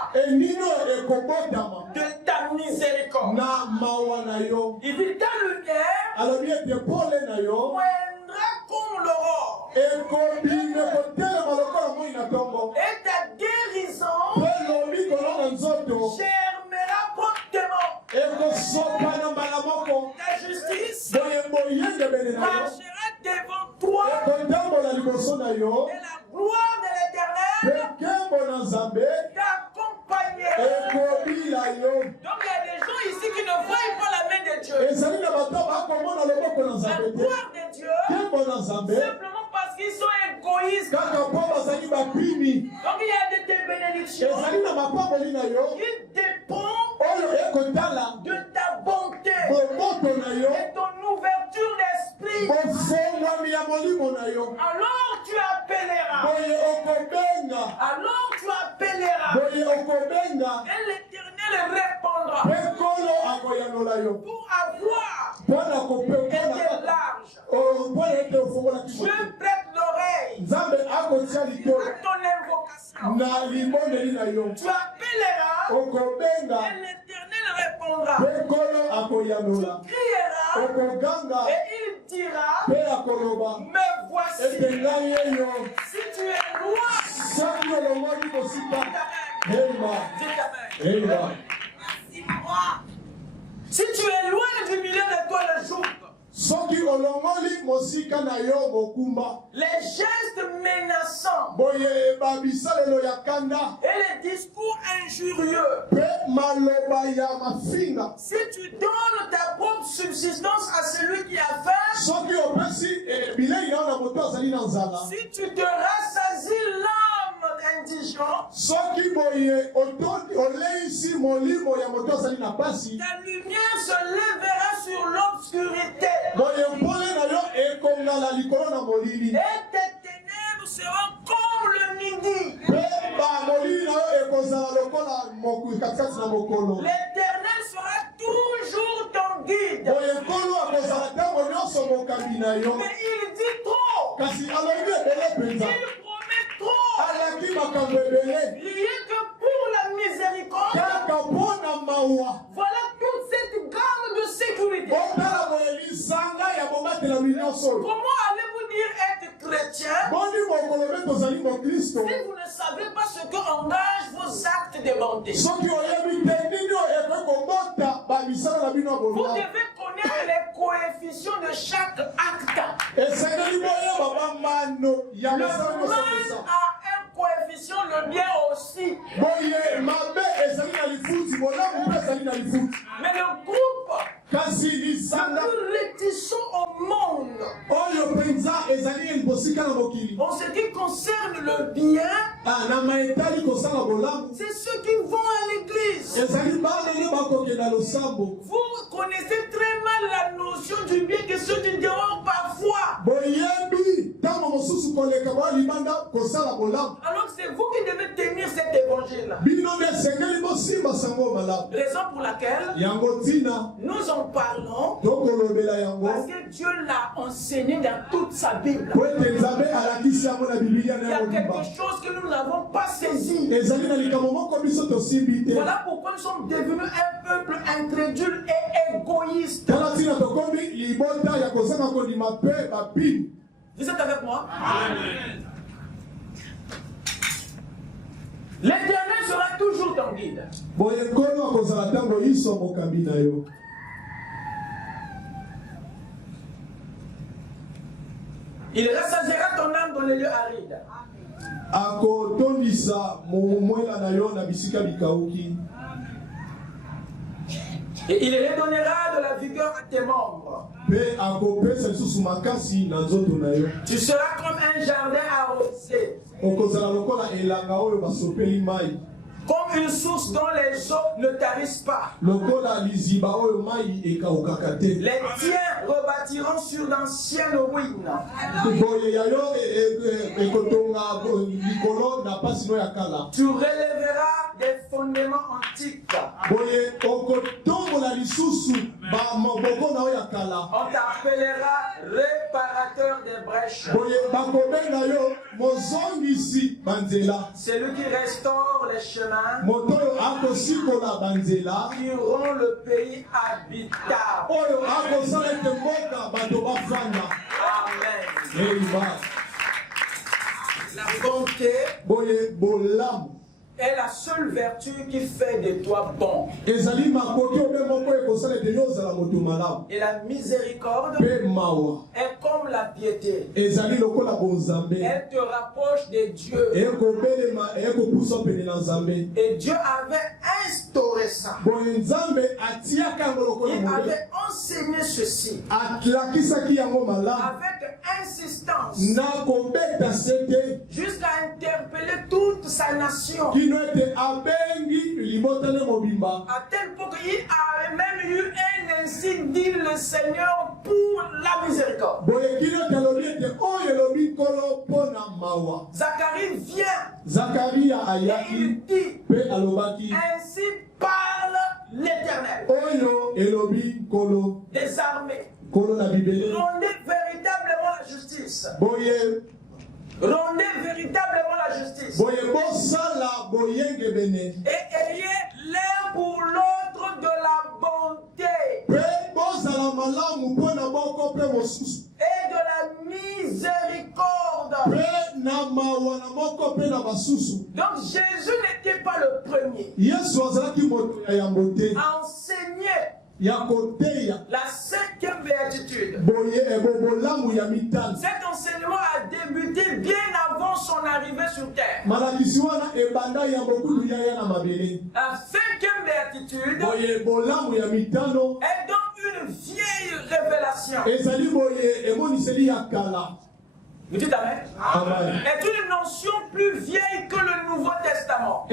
de ta miséricorde. Il dit ta lumière poindra comme l'aurore. Et ta guérison germera ta justice marchera devant toi et la gloire de l'Éternel t'accompagnera. Donc il y a des gens ici qui ne voient pas la main de Dieu, la gloire de Dieu, simplement parce qu'ils sont égoïstes. Donc il y a des bénédictions qui dépendent de ta bonté et ton ouverture d'esprit. Alors tu appelleras. Et l'Éternel répondra. Pour avoir été large, je prête l'oreille à ton invocation. Tu appelleras et l'Éternel répondra. Tu crieras et il dira, me voici. Si tu es loin, si tu es loin du milieu de toi le jour, les gestes menaçants et les discours injurieux, si tu donnes ta propre subsistance à celui qui a faim, si tu te rassasies l'âme indigent, ta lumière se lèvera sur l'obscurité et tes ténèbres seront comme le midi. L'Éternel sera toujours ton guide. Mais il dit trop. Il promet trop. Rien que pour la miséricorde, voilà toute cette gamme de sécurité. Comment allez-vous dire être chrétien si vous ne savez pas ce que engage vos actes de bonté? Vous devez connaître les coefficients de chaque acte. Le mal a un coefficient, le bien aussi. Mais le groupe nous réticents au monde, en ce qui concerne le bien, c'est ceux qui vont à l'église. Vous connaissez très mal la notion du bien que ceux qui dehors parfois. Alors c'est vous qui devez tenir cet évangile-là. Raison pour laquelle nous en parlons, parce que Dieu l'a enseigné dans toute sa Bible. Il y a quelque chose que nous n'avons pas saisi. Voilà pourquoi nous sommes devenus un peuple incrédule et égoïste. Vous êtes avec moi? Amen. L'Éternel sera toujours ton guide. Il rassasiera ton âme dans les lieux arides. Et il redonnera de la vigueur à tes membres. Tu seras comme un jardin arrosé, comme une source dont les eaux ne tarissent pas. Les tiens rebâtiront sur d'anciennes ruines. Tu relèveras des fondements antiques. On t'appellera réparateur des brèches. Celui qui restaure les chemins, qui rend le pays habitable. Amen. La bonté est la seule vertu qui fait de toi bon. Et la miséricorde est comme la piété. Elle te rapproche de Dieu. Et Dieu avait instauré ça. Il avait enseigné ceci avec insistance jusqu'à interpeller toute sa nation. À tel point qu'il avait même eu un ainsi dit le Seigneur pour la miséricorde. Zacharie vient et il dit, ainsi parle l'Éternel des armées. Rendez véritablement la justice. Rendez véritablement la justice. Et ayez l'un pour l'autre de la bonté. Et de la miséricorde. Donc Jésus n'était pas le premier à enseigner la 5e béatitude. Cet enseignement a débuté bien avant son arrivée sur terre. La 5e béatitude est donc une vieille révélation. Vous dites amen? Amen. Est une notion plus vieille que le Nouveau Testament.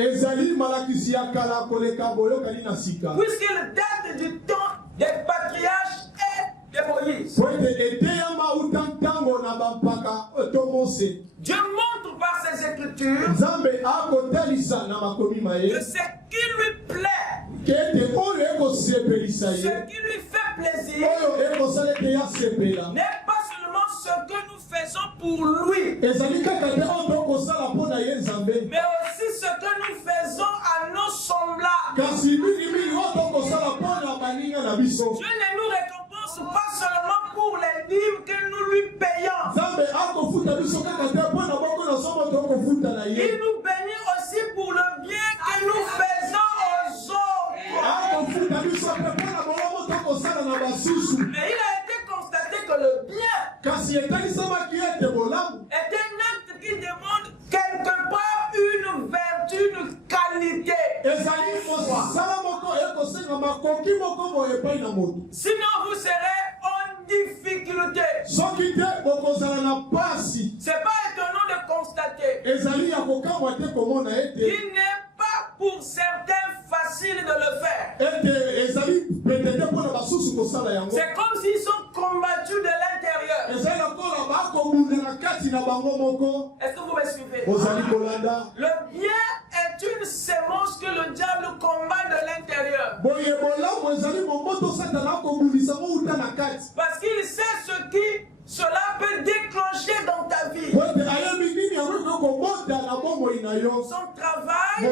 Puisqu'il date du temps des patriarches et de Moïse. Dieu montre par ses écritures que ce qui lui plaît, ce qui lui fait plaisir, n'est pas seulement ce que nous faisons pour lui, mais aussi ce que nous faisons à nos semblables. Dieu ne nous récompense pas seulement pour les dîmes que nous lui payons. Il nous bénit aussi pour le bien que nous faisons aux autres. Mais il a été constaté que le bien est un acte qui demande quelque part une vertu, une qualité. Sinon vous serez en difficulté. C'est pas étonnant de constater qu'il n'est pas pour certains facile de le faire. C'est comme s'ils sont combattus de l'intérieur. Est-ce que vous me suivez? Le bien est une sémence que le diable combat de l'intérieur. Parce qu'il sait ce qui cela peut déclencher dans ta vie. Son travail est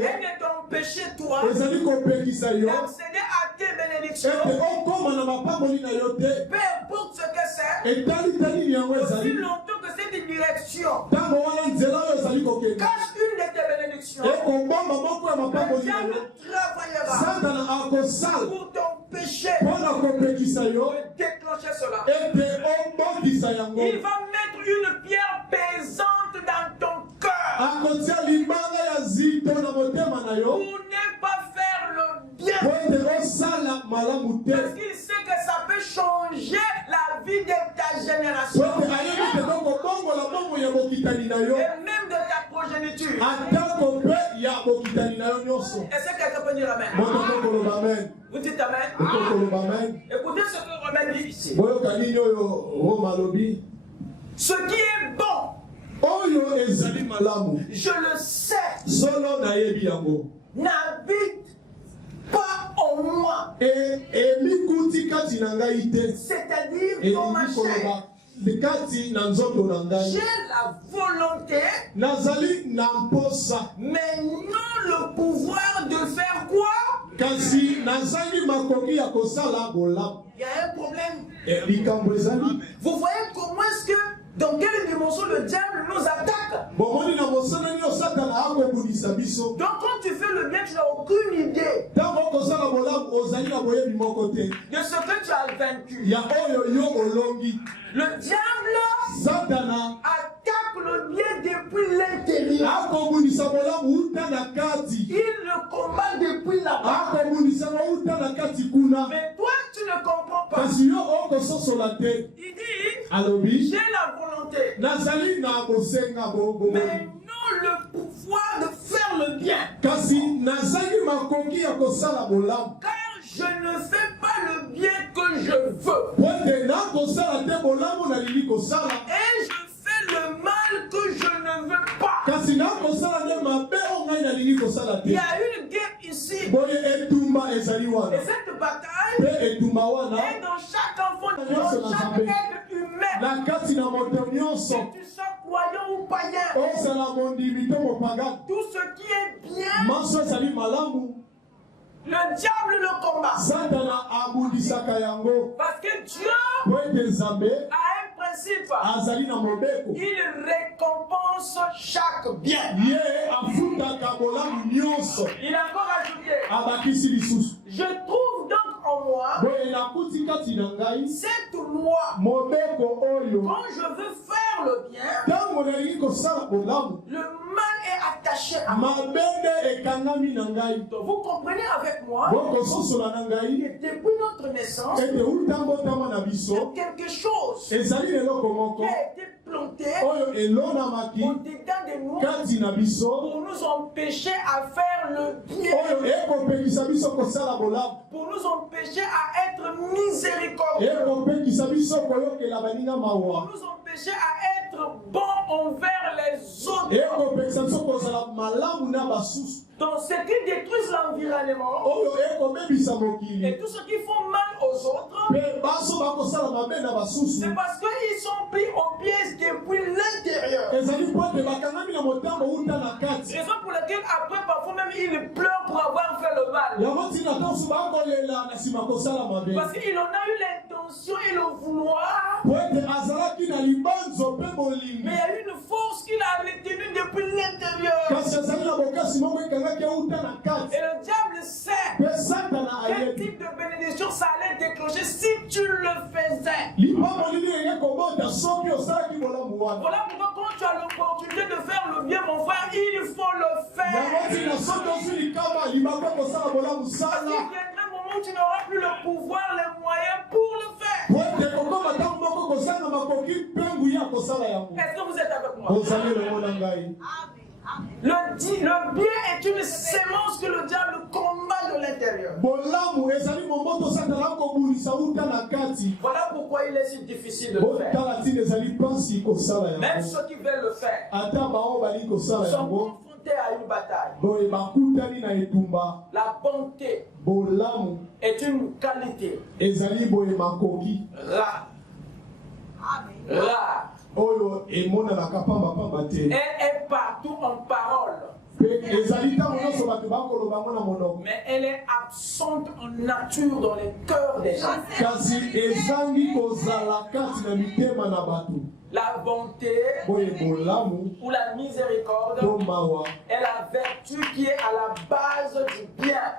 de t'empêcher toi d'accéder à tes bénédictions. Peu importe ce que c'est, aussi longtemps que c'est une direction. Cache une de tes bénédictions. Le diable travaillera pour t'empêcher de déclencher cela. Il va mettre une pierre pesante dans ton cœur pour ne pas faire le bien. Parce qu'il sait que ça peut changer la vie de ta génération et même de ta progéniture. Est-ce que quelqu'un peut dire amen? Vous dites amen? Écoutez ce que Romain dit ici. Ce qui est bon, je le sais, n'habite pas en moi. C'est-à-dire dans ma chair. J'ai la volonté, mais non le pouvoir de faire quoi? Il y a un problème. Vous voyez comment est-ce que Dans quelle dimension le diable nous attaque? Donc quand tu fais le bien, tu n'as aucune idée de ce que tu as vaincu. Le diable attaque le bien depuis l'intérieur. Il le combat depuis là-bas. Mais toi, tu ne comprends pas. Il dit, j'ai la volonté, mais non le pouvoir de faire le bien. Car je ne fais pas le bien que je veux. Et je fais le mal que je ne veux pas. Il y a une guerre ici. Et cette bataille est dans chaque enfant, dans chaque être humain. Que tu sois croyant ou païen, tout ce qui est bien, le diable le combat. Parce que Dieu a un principe. Il récompense chaque bien. Il a encore ajouté, je trouve donc en moi cette loi. Quand je veux faire le bien, le mal est attaché à moi. Donc vous comprenez avec moi que depuis notre naissance, il y a quelque chose qui a été planté au-dedans de nous pour nous empêcher à faire le bien, pour nous empêcher à être miséricordieux, pour nous empêcher à être bons envers les autres. Donc ce qui détruit l'environnement et tout ce qui font mal aux autres, c'est parce qu'ils sont pris aux pièges depuis l'intérieur. Raison pour laquelle après parfois même ils pleurent pour avoir fait le mal. Parce qu'il en a eu l'intention et le vouloir. Mais il y a une force qu'il a retenue depuis l'intérieur. Et le diable sait quel type de bénédiction ça allait déclencher si tu le faisais. Voilà pourquoi quand tu as l'opportunité de faire le bien, mon frère, il faut le faire. Parce qu'il viendra un moment où tu n'auras plus le pouvoir, les moyens pour le faire. Est-ce que vous êtes avec moi? Le bien est une sémence que le diable combat de l'intérieur. Voilà pourquoi il est si difficile de le faire. Même ceux qui veulent le faire sont confrontés à une bataille. La bonté est une qualité rare. Rare. Elle est partout en parole. Mais elle est absente en nature dans les cœurs des gens. La bonté ou la miséricorde est la vertu qui est à la base du bien.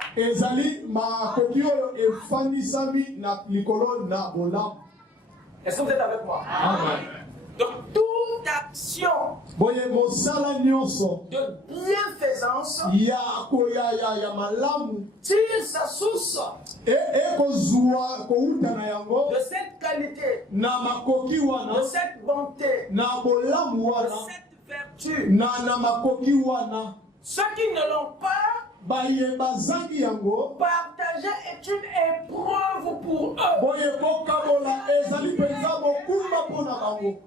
Est-ce que vous êtes avec moi? Amen. Donc toute action de bienfaisance tire sa source de cette qualité, de cette bonté, de cette vertu. Ceux qui ne l'ont pas, partager est une épreuve pour eux.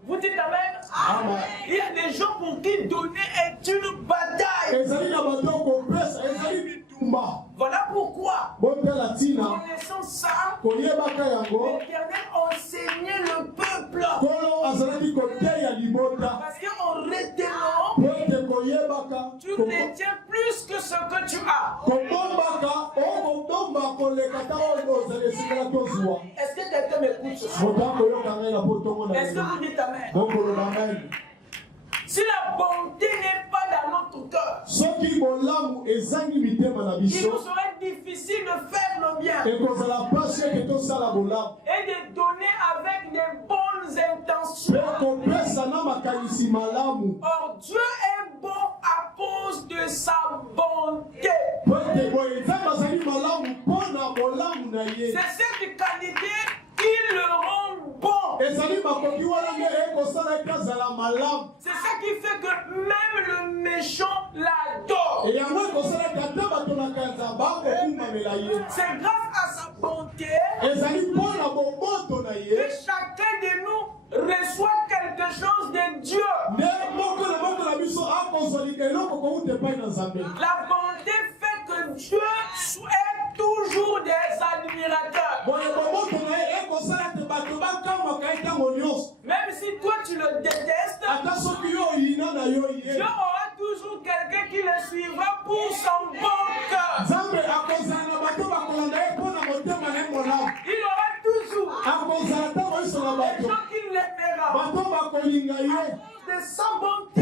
Vous dites amen? Amen. Il y a des gens pour qui donner est une bataille. Voilà pourquoi, connaissant ça, l'Éternel enseignait le peuple. Parce qu'en retenant, tu retiens plus que ce ce que tu as. Est-ce que quelqu'un m'écoute ce soir? Est-ce que vous dites Amen? Si la bonté n'est pas dans notre cœur, il nous serait difficile de faire le bien et de donner avec des bonnes intentions. Or, Dieu est bon à cause de sa bonté. C'est cette qualité qui le rend bon. C'est ça qui fait que même le méchant l'adore. C'est grâce à sa bonté que chacun de nous reçoit quelque chose de Dieu. La bonté fait que Dieu souhaite toujours des admirateurs. Même si toi tu le détestes, Dieu aura toujours quelqu'un qui le suivra pour son bon cœur. Il aura toujours des gens qui l'aimeront de sa bonté.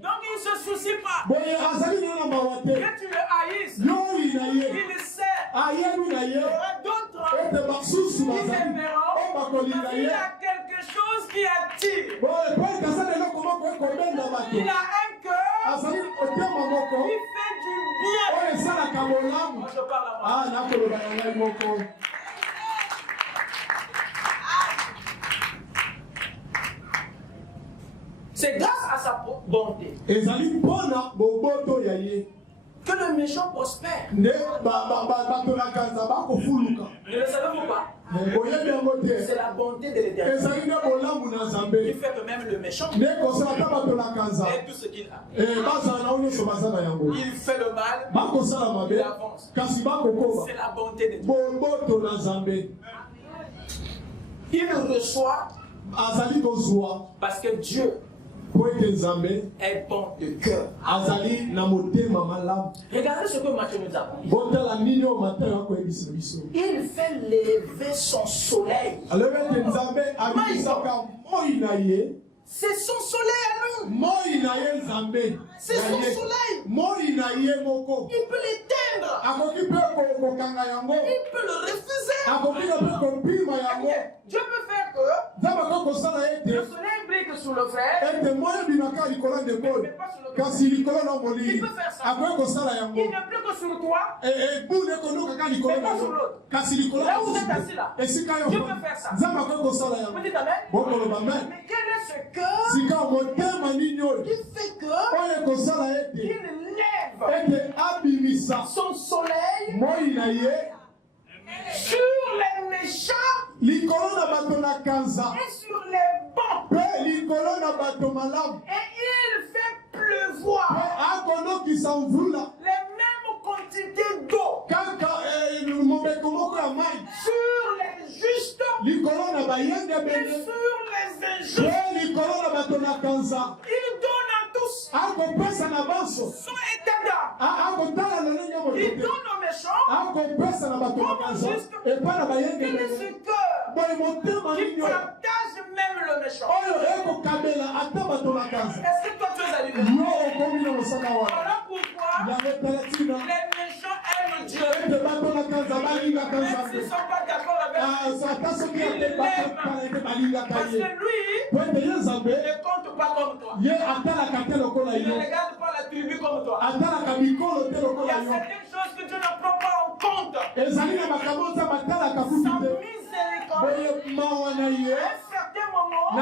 Donc il ne se soucie pas que tu le haïsses. Il le sait. Il y aura d'autres qui l'aimeront parce qu'il a quelque chose qui attire. Il a un cœur qui fait du bien. Moi je parle à moi. C'est grâce à sa bonté que le méchant prospère. Ne le savez-vous pas? C'est la bonté de l'Éternel qui fait que même le méchant et tout ce qu'il a, il fait le mal, il avance. C'est la bonté de Dieu. Il reçoit parce que Dieu est bon de cœur. Regardez ce que Matthieu nous apprend. Il fait lever son soleil. C'est son soleil à lui. C'est son soleil. Il peut l'éteindre. Il peut le refuser. Dieu peut faire que le soleil brille sur le frère, mais pas sur le cœur. Il peut faire ça. Il ne pleut que sur toi, mais pas sur l'autre. Là où vous êtes assis là, Dieu peut faire ça. Vous dites Amen? Mais quel est ce cœur qui fait que il lève son soleil sur les méchants et sur les bons. Et il fait pleuvoir les mêmes quantités d'eau sur les justes et sur les injustes. Il donne à tous son état d'âme. Il donne aux méchants comme aux justes. Quel est ce cœur qui partage même le méchant? Est-ce que toi tu es allumé? Voilà pourquoi les méchants aiment Dieu. Même s'ils ne sont pas d'accord avec lui, ils l'aiment. Parce que lui, il ne compte pas comme toi. Il ne regarde pas la tribu comme toi. Il y a certaines choses que Dieu ne prend pas en compte. Sa miséricorde, à un certain moment, ne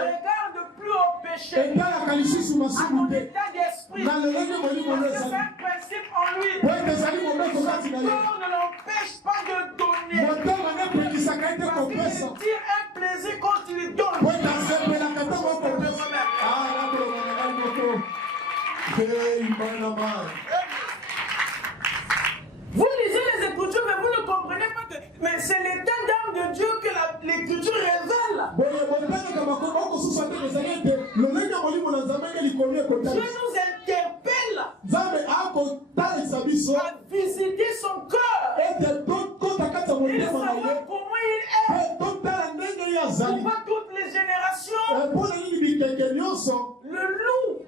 regarde plus au péché, à ton état d'esprit. Parce que c'est un principe en lui. Son corps ne l'empêche pas de donner. Parce qu'il tire un plaisir quand il donne. Vous lisez les Écritures, mais vous ne comprenez pas que mais c'est l'état d'âme de Dieu que l'Écriture révèle. Dieu nous interpelle son cœur. Et Il saura comment il est. Pour pas toutes les générations. Le loup.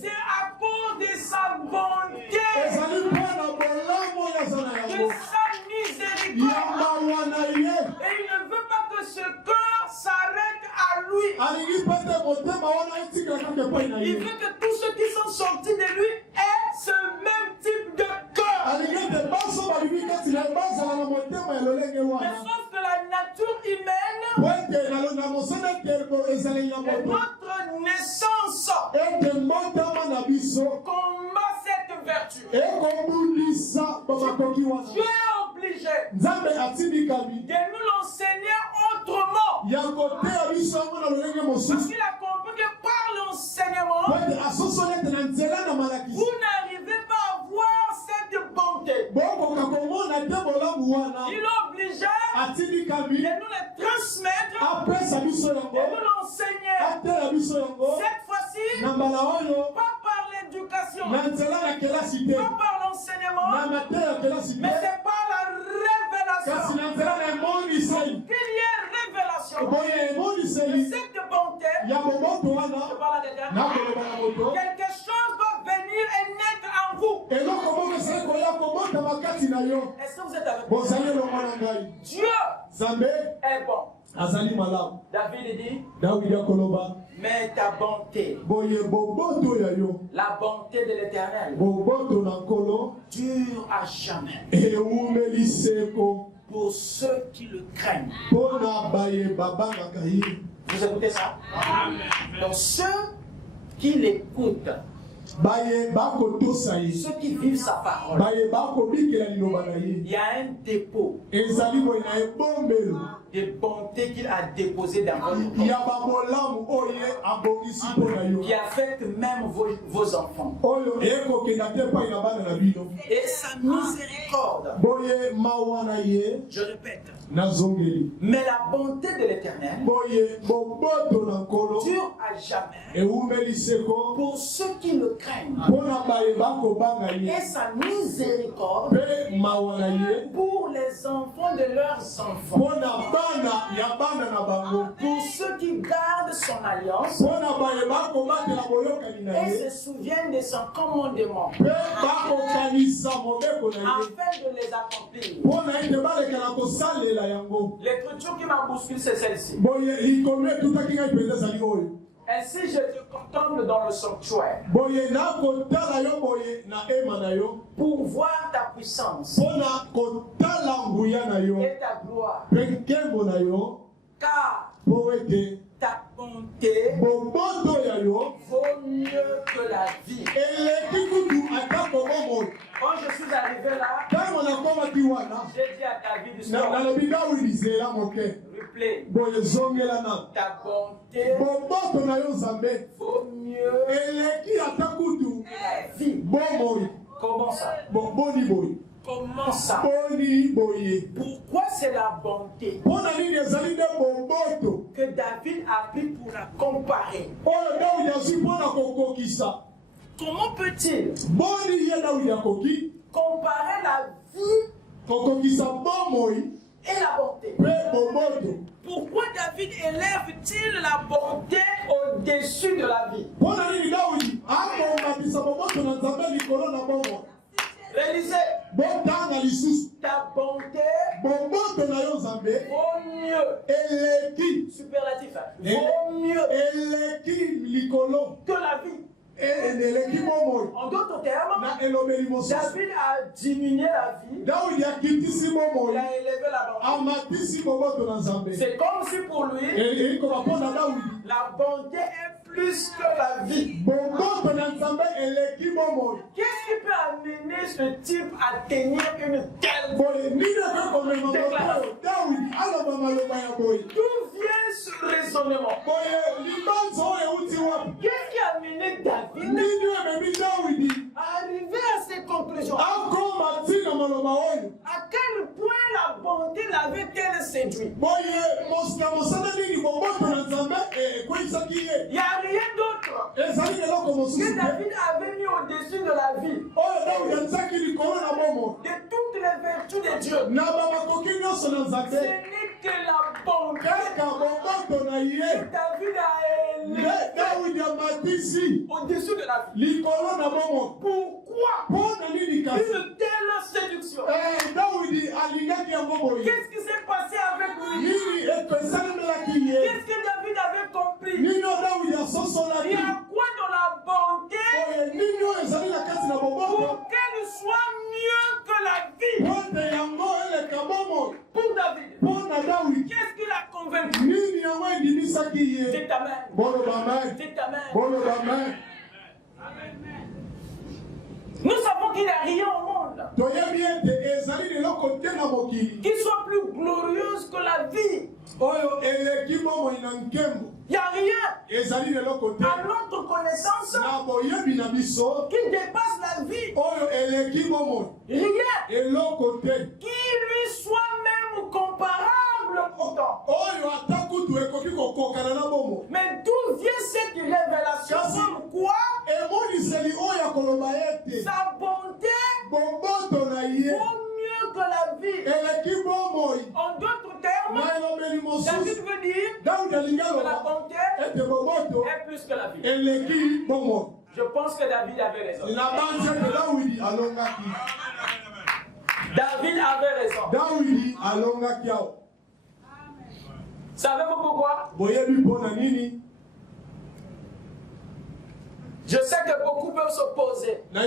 C'est à cause de sa bonté. De sa miséricorde. Et il ne veut pas que ce cœur s'arrête à lui. Il veut que tous ceux qui sont sortis de lui aient ce même type de cœur. Mais sauf que la nature humaine et notre naissance combat cette vertu. Dieu est obligé de nous l'enseigner autrement. Parce qu'il a compris que par l'enseignement, vous n'arrivez pas à voir cette bonté. Il est obligé de nous les transmettre, de nous l'enseigner. Cette fois-ci, pas par l'éducation, pas par l'enseignement, mais c'est par la révélation. Qu'il y ait révélation de cette bonté, je parle à quelqu'un, quelque chose doit venir et naître en vous. Est-ce que vous êtes avec moi? Dieu est bon. David dit, mais ta bonté, la bonté de l'Éternel, dure à jamais. Pour ceux qui le craignent. Vous écoutez ça? Donc ceux qui l'écoutent, ceux qui vivent sa parole, il y a un dépôt de bonté qu'il a déposé dans votre corps, qui affecte même vos enfants. Et sa miséricorde, je répète, mais la bonté de l'Éternel dure à jamais pour ceux qui le craignent, et sa miséricorde pour les enfants de leurs enfants, pour ceux qui gardent son alliance et se souviennent de son commandement, afin de les accomplir. L'écriture qui m'a bousculé, c'est celle-ci. Ainsi, je te contemple dans le sanctuaire pour voir ta puissance et ta gloire. Car ta bonté vaut mieux que la vie. Quand je suis arrivé là, j'ai dit à David du soir, replay, ta bonté vaut mieux que la vie. Comment ça? Comment ça? Pourquoi c'est la bonté que David a pris pour la comparer? Comment peut-il comparer la vie et la bonté? Pourquoi David élève-t-il la bonté au-dessus de la vie? Réalisez, ta bonté vaut mieux, superlatif, vaut mieux que la vie. En d'autres termes, David a diminué la vie, il a élevé la bonté. C'est comme si pour lui, la bonté est plus que la vie. Qu'est-ce qui peut amener ce type à tenir une telle déclaration? D'où vient ce raisonnement? Qu'est-ce qui a amené David à arriver à ces conclusions? À quel point la bonté avait-elle séduit? Il n'y a rien d'autre que David avait mis au-dessus de la vie, de toutes les vertus de Dieu. Ce n'est que la bonté que David a élevée au-dessus de la vie. Pourquoi une telle séduction? Qu'est-ce qui s'est passé avec lui? Qu'est-ce que David avait compris? Il y a quoi dans la bonté pour qu'elle soit mieux que la vie? Pour David, qu'est-ce qu'il a convaincu? C'est ta main. C'est ta main. Nous savons qu'il n'y a rien au monde qui soit plus glorieuse que la vie. Il n'y a rien à notre connaissance qui dépasse la vie. Rien qui lui soit même comparable pourtant. Mais d'où vient cette révélation? Comme quoi sa bonté vaut mieux que la vie. En d'autres termes, David veut dire que la bonté est plus que la vie. Je pense que David avait raison. David avait raison. Savez-vous pourquoi? Je sais que beaucoup peuvent s'opposer. Et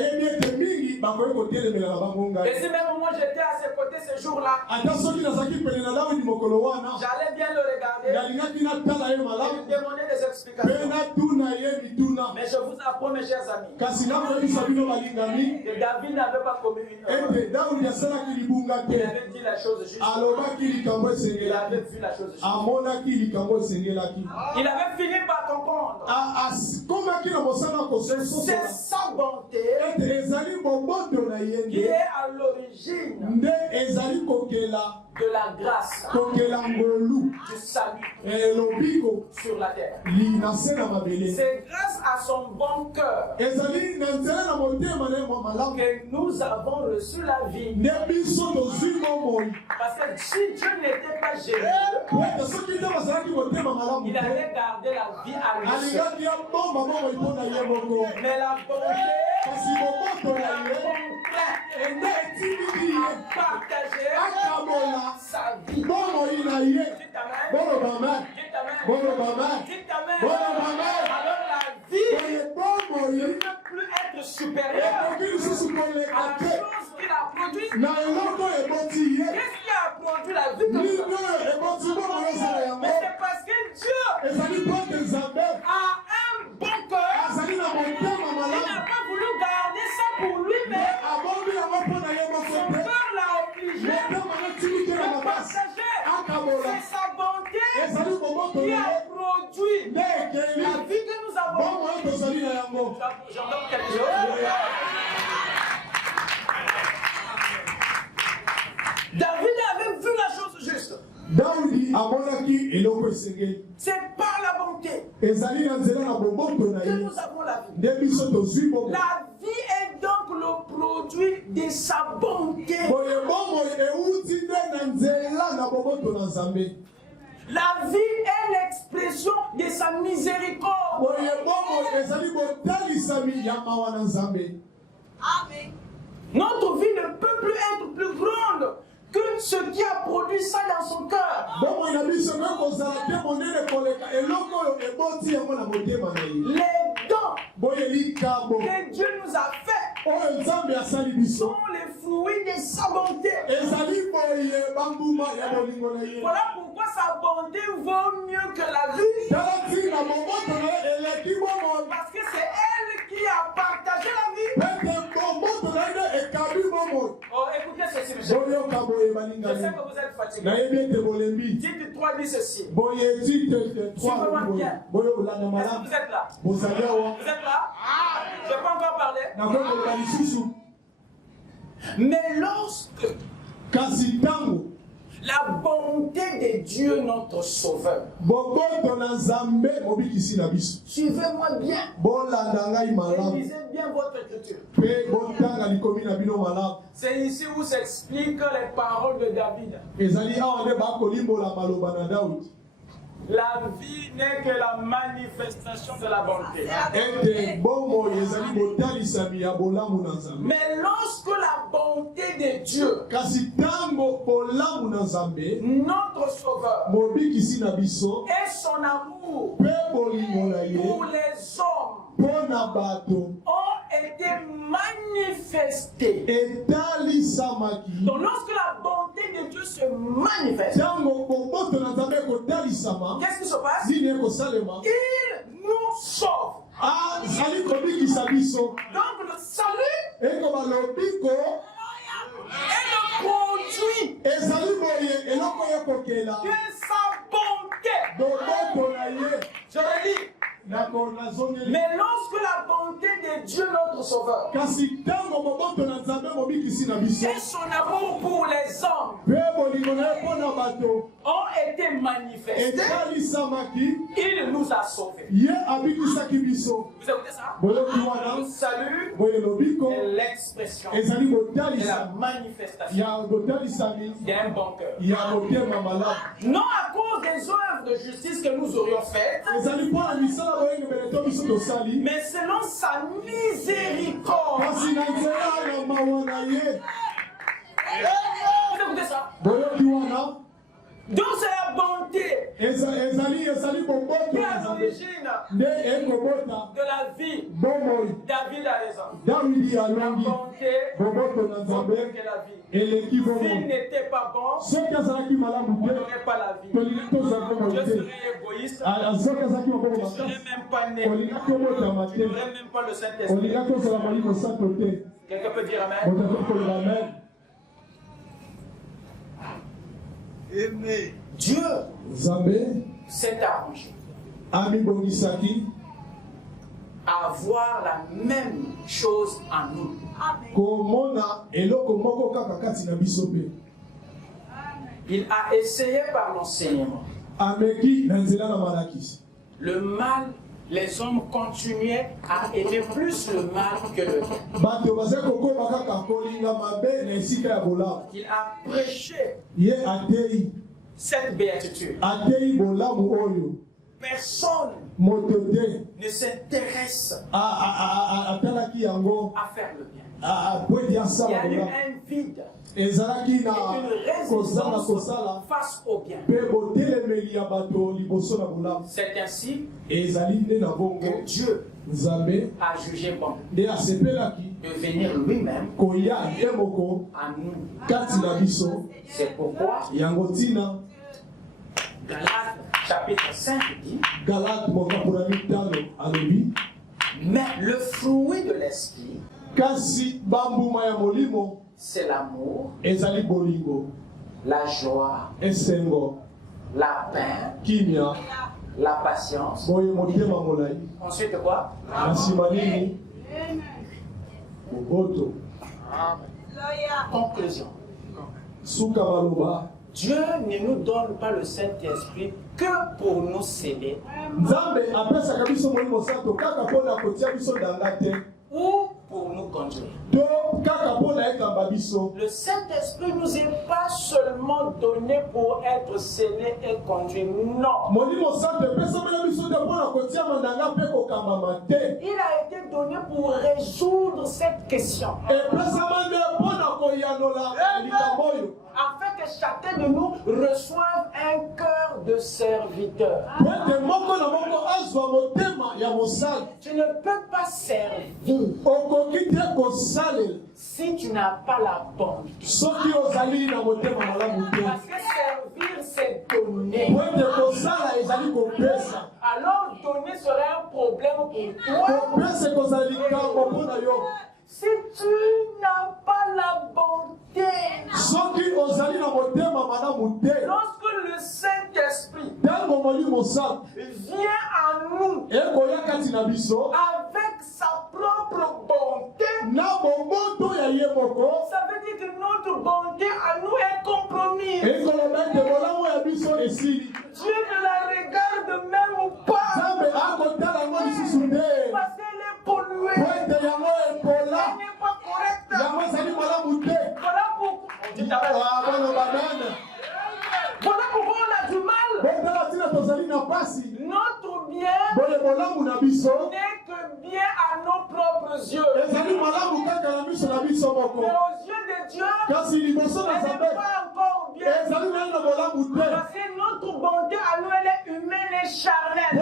si même moi j'étais à ses côtés ce jour-là, j'allais bien le regarder et lui demander des explications. Mais je vous apprends, mes chers amis, que David n'avait pas commis une erreur. Il avait dit la chose juste. Il avait vu la chose juste. Il avait fini par comprendre. C'est sa bonté qui est à l'origine de la grâce, du salut sur la terre. C'est grâce à son bon cœur que nous avons reçu la vie. Parce que si Dieu n'était pas généreux, il allait garder la vie à lui seul. Mais la bonté, a partagé sa vie. Dis ta main. Alors la vie ne peut plus être supérieure à la chose qu'il a produite. Qu'est-ce qui a produit la vie comme ça? Mais c'est parce que Dieu a un bon cœur. Il n'a pas voulu garder ça pour lui-même. Son cœur l'a obligé de partager. C'est sa bonté qui a produit la vie que nous avons. J'entends quelque chose. David avait vu la chose juste. C'est par la bonté que nous avons la vie. La vie est donc le produit de sa bonté. La vie est l'expression de sa miséricorde. Amen. Notre vie ne peut plus être plus grande que ce qui a produit ça dans son cœur. Les dons que Dieu nous a faits sont les fruits de sa bonté. Voilà pourquoi sa bonté vaut mieux que la vie. Parce que c'est elle qui a partagé la vie. Oh, écoutez ceci, mes chers. Je sais que vous êtes fatigués. Dites 3 dit ceci. Suivez-moi bien. Est-ce que vous êtes là? Vous êtes là? Je n'ai pas encore parlé. La bonté de Dieu, notre Sauveur. Suivez-moi bien. Et lisez bien votre écriture. C'est ici où s'expliquent les paroles de David. La vie n'est que la manifestation de la bonté. Mais lorsque la bonté de Dieu, notre Sauveur, et son amour pour les hommes ont été manifestés. Donc lorsque la bonté de Dieu se manifeste, qu'est-ce qui se passe? Il nous sauve. Donc le salut est le produit de sa bonté. Je le dis. Mais lorsque la bonté de Dieu, notre Sauveur, et son amour pour les hommes ont été manifestés, il nous a sauvés. Vous écoutez ça? Le salut est l'expression et la manifestation d'un bon cœur. Non à cause des œuvres de justice que nous aurions faites, mais selon sa miséricorde. Vous écoutez ça? Donc c'est la bonté qui est à l'origine de la vie. David a raison. La bonté que la vie. S'il n'était pas bon, on n'aurait pas la vie. Je serais égoïste. Je ne serais même pas né. Je n'aurais même pas le Saint-Esprit. Quelqu'un peut dire Amen? Dieu s'est arrangé à avoir la même chose en nous. Il a essayé par l'enseignement. Le mal, les hommes continuaient à aimer plus le mal que le bien. Il a prêché cette béatitude. Personne ne s'intéresse à faire le bien. Il y a eu un vide et une résistance face au bien. C'est ainsi que Dieu a jugé bon de venir lui-même à nous. C'est pourquoi Galates chapitre 5 dit, mais le fruit de l'esprit, c'est l'amour, la joie, la paix, la patience. Ensuite quoi? Conclusion. Dieu ne nous donne pas le Saint-Esprit que pour nous sceller ou pour nous conduire. Le Saint-Esprit nous est pas seulement donné pour être scellé et conduit. Non. Il a été donné pour résoudre cette question. Afin que chacun de nous reçoive un cœur de serviteur. Tu ne peux pas servir si tu n'as pas la bonté. Parce que servir, c'est donner. Alors donner serait un problème pour toi. Si tu n'as pas la bonté, lorsque le Saint-Esprit vient à nous avec sa propre bonté, ça veut dire que notre bonté à nous est compromise. dites amen. Voilà pourquoi on a du mal. Notre bien n'est que bien à nos propres yeux. Mais aux yeux de Dieu, ce n'est pas encore bien. Parce que notre bonté à nous, elle est humaine et charnelle.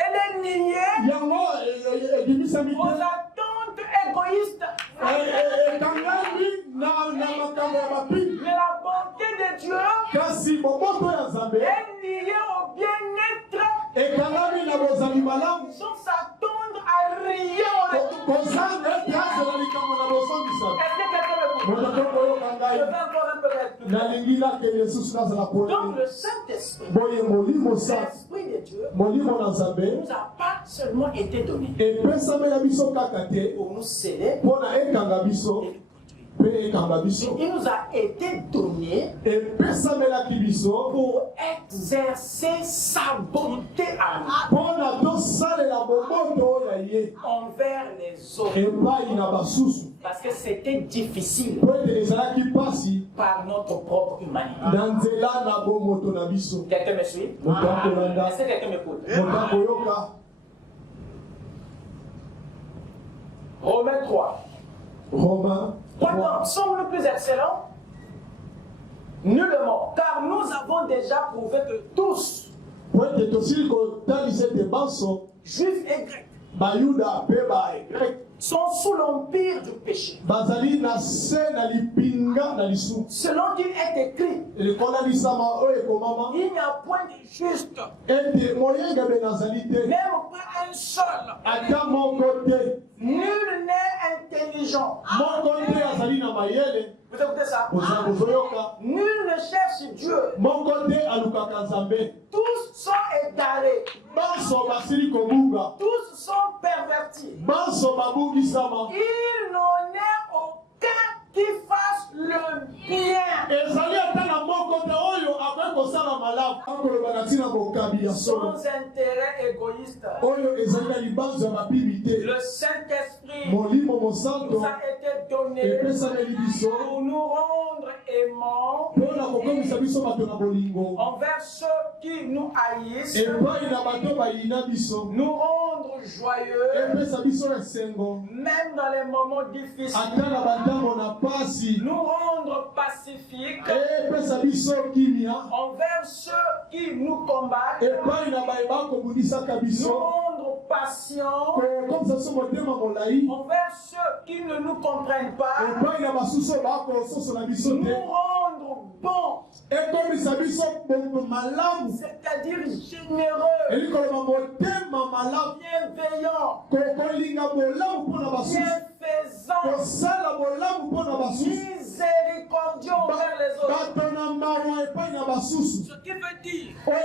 Elle est niée aux attentes égoïstes. Mais la bonté de Dieu est liée au bien-être sans s'attendre à rien au retour. Est-ce que quelqu'un me comprend? Je vais encore un peu plus. Donc le Saint-Esprit, l'Esprit de Dieu, nous a pas seulement été donné pour nous sceller et il nous a été donné pour exercer sa bonté à nous envers les autres. Parce que c'était difficile par notre propre humanité. Quelqu'un me suit? Est-ce que quelqu'un m'écoute? Romains 3. Pourtant, sommes-nous plus excellents? Nullement, car nous avons déjà prouvé que tous, juifs et grecs, sont sous l'empire du péché. Selon qu'il est écrit, il n'y a point de juste, même pas un seul. Nul n'est intelligent. Vous écoutez ça? Nul ne cherche Dieu. Tous sont égarés. Tous sont pervertis. Il n'en est aucun qui fasse le bien. Sans intérêt égoïste. Le Saint-Esprit nous a été donné pour nous rendre aimants envers ceux qui nous haïssent, nous rendre joyeux même dans les moments difficiles, nous rendre pacifiques envers ceux qui nous combattent, nous rendre patients envers ceux qui ne nous comprennent pas, nous rendre bons, c'est-à-dire généreux, bienveillants, bienfaisants, miséricordieux envers les autres. Ce qui veut dire, vous ne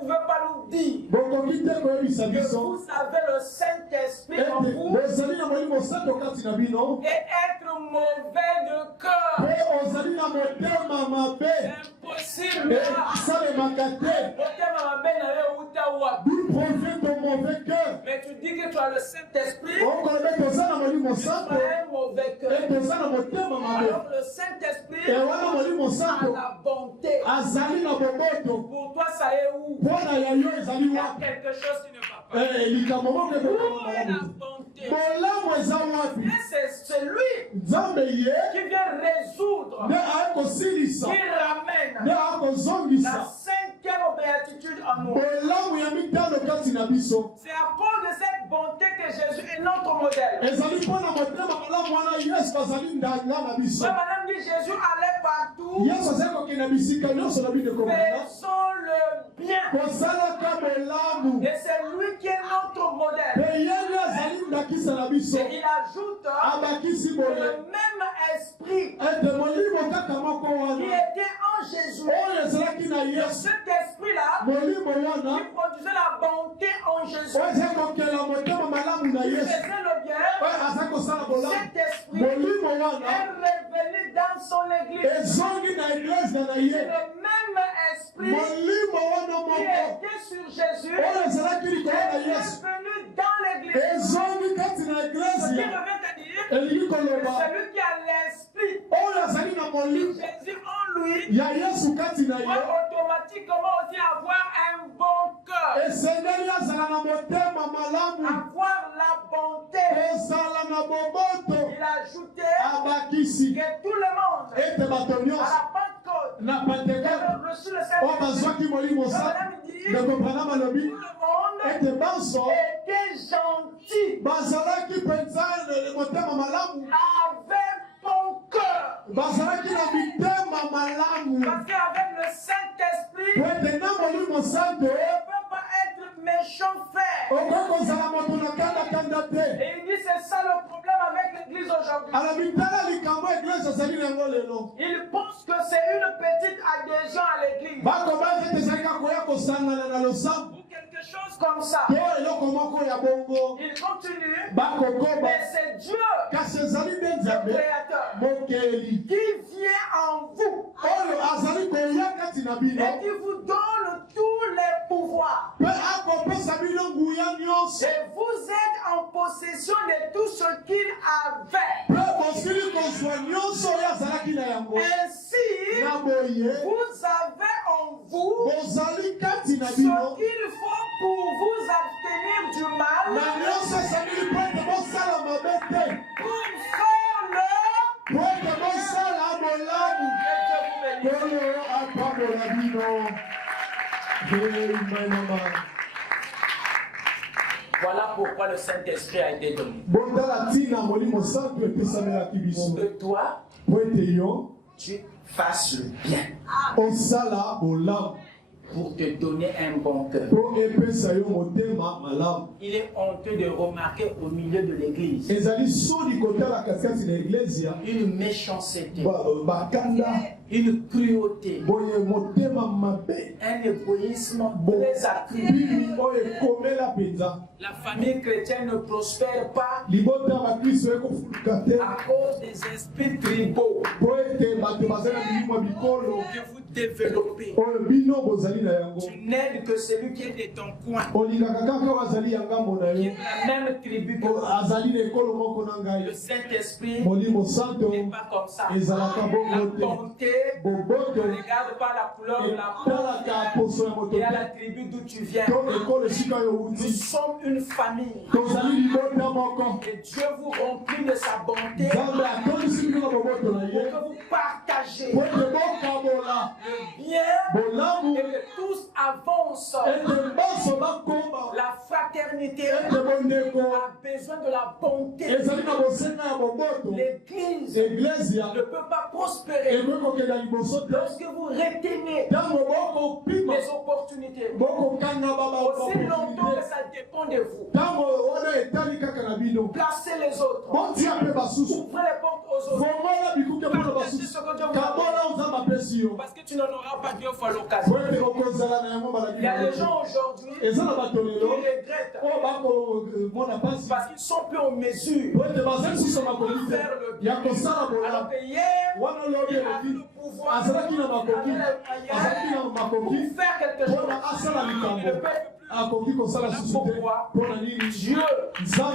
pouvez pas nous dire que vous avez le Saint-Esprit en vous et être mauvais de cœur. Impossible. Mais tu dis que tu as le Saint-Esprit, tu as un mauvais cœur. Alors le Saint-Esprit a la bonté. Pour toi, ça est où? Il y a quelque chose qui ne va pas. Où est la bonté? Et c'est lui qui vient résoudre, qui ramène la cinquième béatitude en nous. C'est à cause de cette bonté que Jésus est notre modèle. Madame dit Jésus allait partout. Faisons le bien. Et c'est lui qui est notre modèle. Et il ajoute que le même esprit qui était en Jésus, cet esprit-là qui produisait la bonté en Jésus, qui faisait le bien, cet esprit est revenu dans son église. C'est le même esprit qui était sur Jésus est revenu dans l'église. Ce revient à dire que celui qui a l'esprit de Jésus en lui doit automatiquement aussi avoir un bon cœur. Avoir la bonté. Il a ajouté que tout le monde à la Pentecôte avait reçu le Saint-Esprit. Tout le monde était gentil. Avec bon cœur. Parce qu'avec le Saint-Esprit, on ne peut pas être méchant frère. Et il dit c'est ça le problème avec l'église aujourd'hui. Il pense que c'est une petite adhésion à l'église. Ou quelque chose comme ça. Il continue. Mais c'est Dieu, le Créateur, qui vient en vous et qui vous donne tous les pouvoirs. Et vous êtes en possession de tout ce qu'il avait. Ainsi, vous avez en vous ce qu'il faut pour vous abstenir du mal, Voilà pourquoi le Saint-Esprit a été donné. Pour que toi, tu fasses le bien. Pour te donner un bon cœur. Il est honteux de remarquer au milieu de l'église une méchanceté, une cruauté, un égoïsme très accru. La famille chrétienne ne prospère pas à cause des esprits tribaux que vous développez. Tu n'aides que celui qui est de ton coin, qui est de la même tribu que toi. Le Saint-Esprit n'est pas comme ça. La bonté ne regarde pas la couleur de la peau et à la tribu d'où tu viens. Nous sommes une famille et Dieu vous remplit de sa bonté pour que vous partagez le bien et que tous avancent. La fraternité a besoin de la bonté. L'église ne peut pas prospérer lorsque vous retenez les opportunités. Aussi longtemps que ça dépend de vous, placez les autres, ouvrez les portes aux autres, partagez ce que Dieu vous a donné, parce que tu n'en auras pas deux fois l'occasion. Il y a des gens aujourd'hui qui regrettent parce qu'ils ne sont plus en mesure de faire le bien. Alors que hier, il a eu le pouvoir pour faire quelque chose. Il ne peut plus. Pourquoi Dieu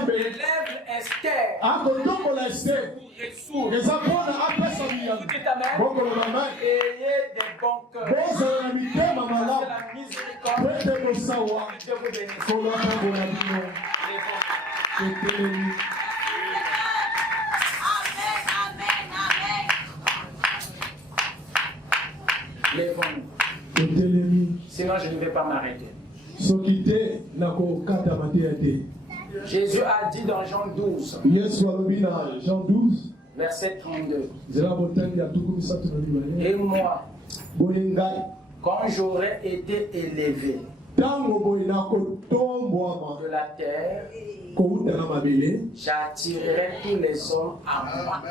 élève Esther pour résoudre. Ayez des bons cœurs. Parce que la miséricorde de Dieu vous bénisse. Lèvons-nous. Sinon, je ne vais pas m'arrêter. Jésus a dit dans Jean 12, verset 32, et moi, quand j'aurai été élevé de la terre, j'attirerai tous les hommes à moi.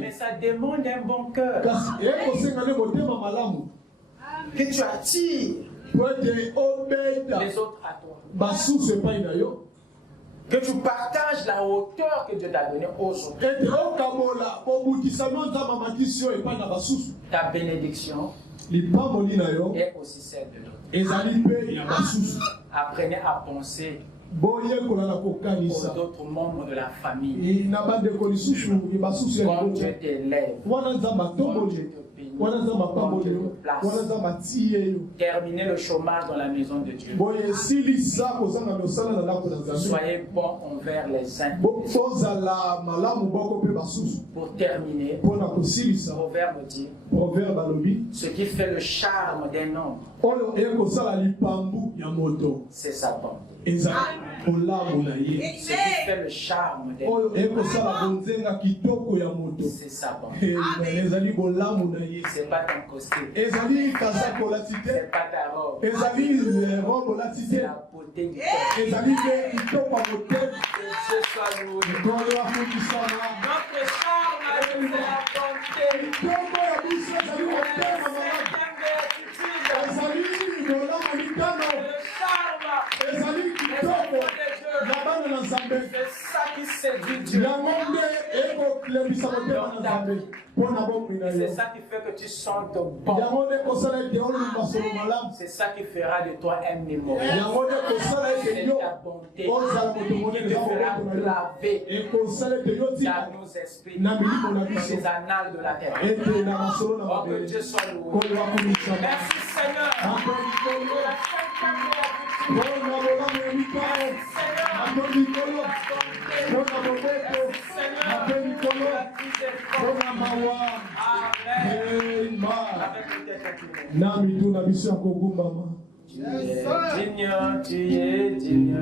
Mais ça demande un bon cœur. Que tu attires les autres à toi. Que tu partages la hauteur que Dieu t'a donnée aux autres. Ta bénédiction est aussi celle de l'autre. Apprenez à penser Pour d'autres membres de la famille. Quand Dieu t'élève, quand Dieu te bénit, quand Dieu te place. Terminez le chômage dans la maison de Dieu. Soyez bons envers les uns. Pour terminer, Proverbe dit, ce qui fait le charme d'un homme, c'est sa bonté. Ce qui fait le charme d'un homme, c'est sa bonté. C'est pas ton costume, c'est pas ta robe, c'est la beauté du cœur. Que Dieu soit loué. Notre charme à nous, c'est la bonté. C'est ça qui séduit Dieu. C'est ça qui fait que tu sens ton bon. C'est ça qui fera de toi un mémorial. C'est ta bonté qui te fera graver dans nos esprits, dans les annales de la terre. Oh, que Dieu soit loué. Merci Seigneur. Tu es digne.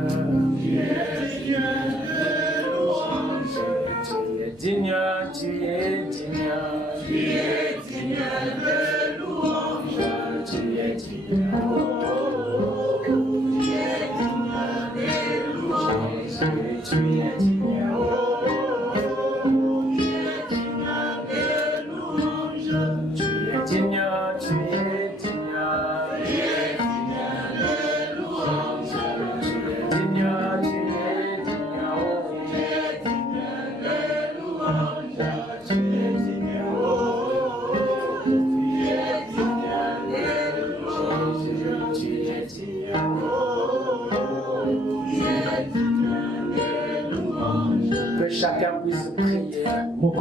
Que chacun puisse prier pour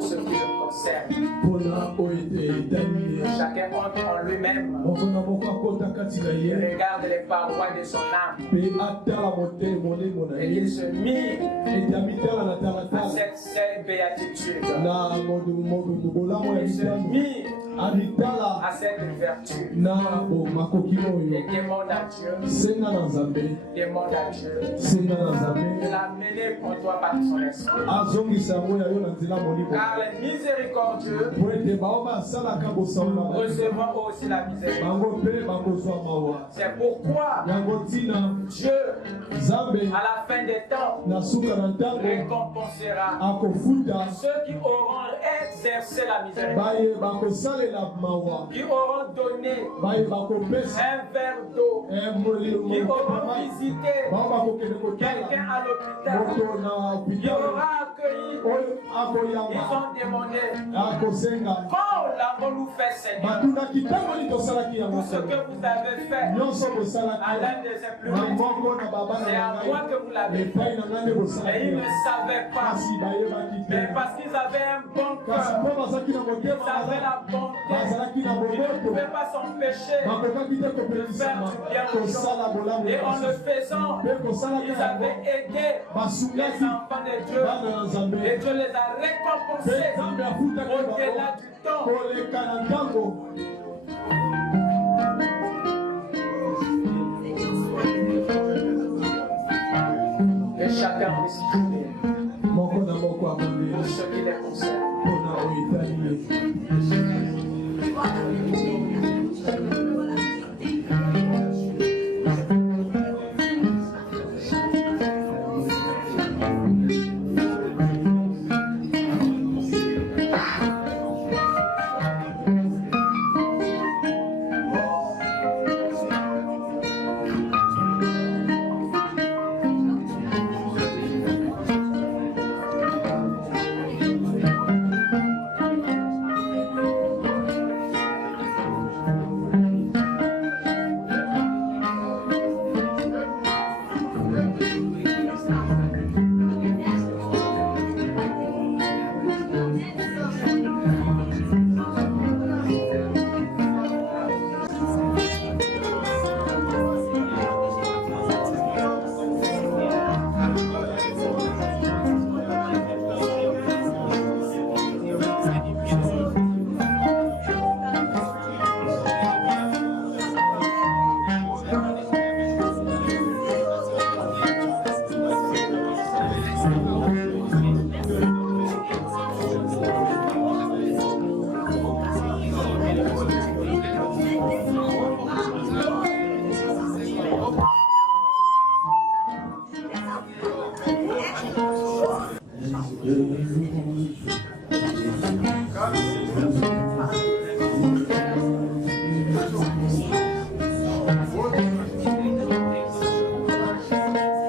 ce qui le concerne. Chacun entre en lui-même. Il regarde les parois de son âme. Et qu'il se mire à cette seule béatitude. Il se mire à cette vertu. Et demande à Dieu. Demande à Dieu de l'amener pour toi par son esprit. Car les miséricordieux recevront aussi la miséricorde. C'est pourquoi Dieu, à la fin des temps, récompensera ceux qui auront exercé la miséricorde, qui auront donné un verre d'eau, qui auront visité quelqu'un à l'hôpital, qui aura accueilli. Ils ont demandé, quand l'avons-nous fait, Seigneur? Tout ce que vous avez fait à l'un de ces plus petits, c'est à moi que vous l'avez fait. Et ils ne savaient pas, mais parce qu'ils avaient un bon cœur, ils avaient la bonté, ils ne pouvaient pas s'empêcher de faire du bien aux gens. Et en le faisant, ils avaient aidé les enfants de Dieu. Et Dieu les a récompensés au-delà du temps. Que chacun puisse prier pour ce qui les concerne.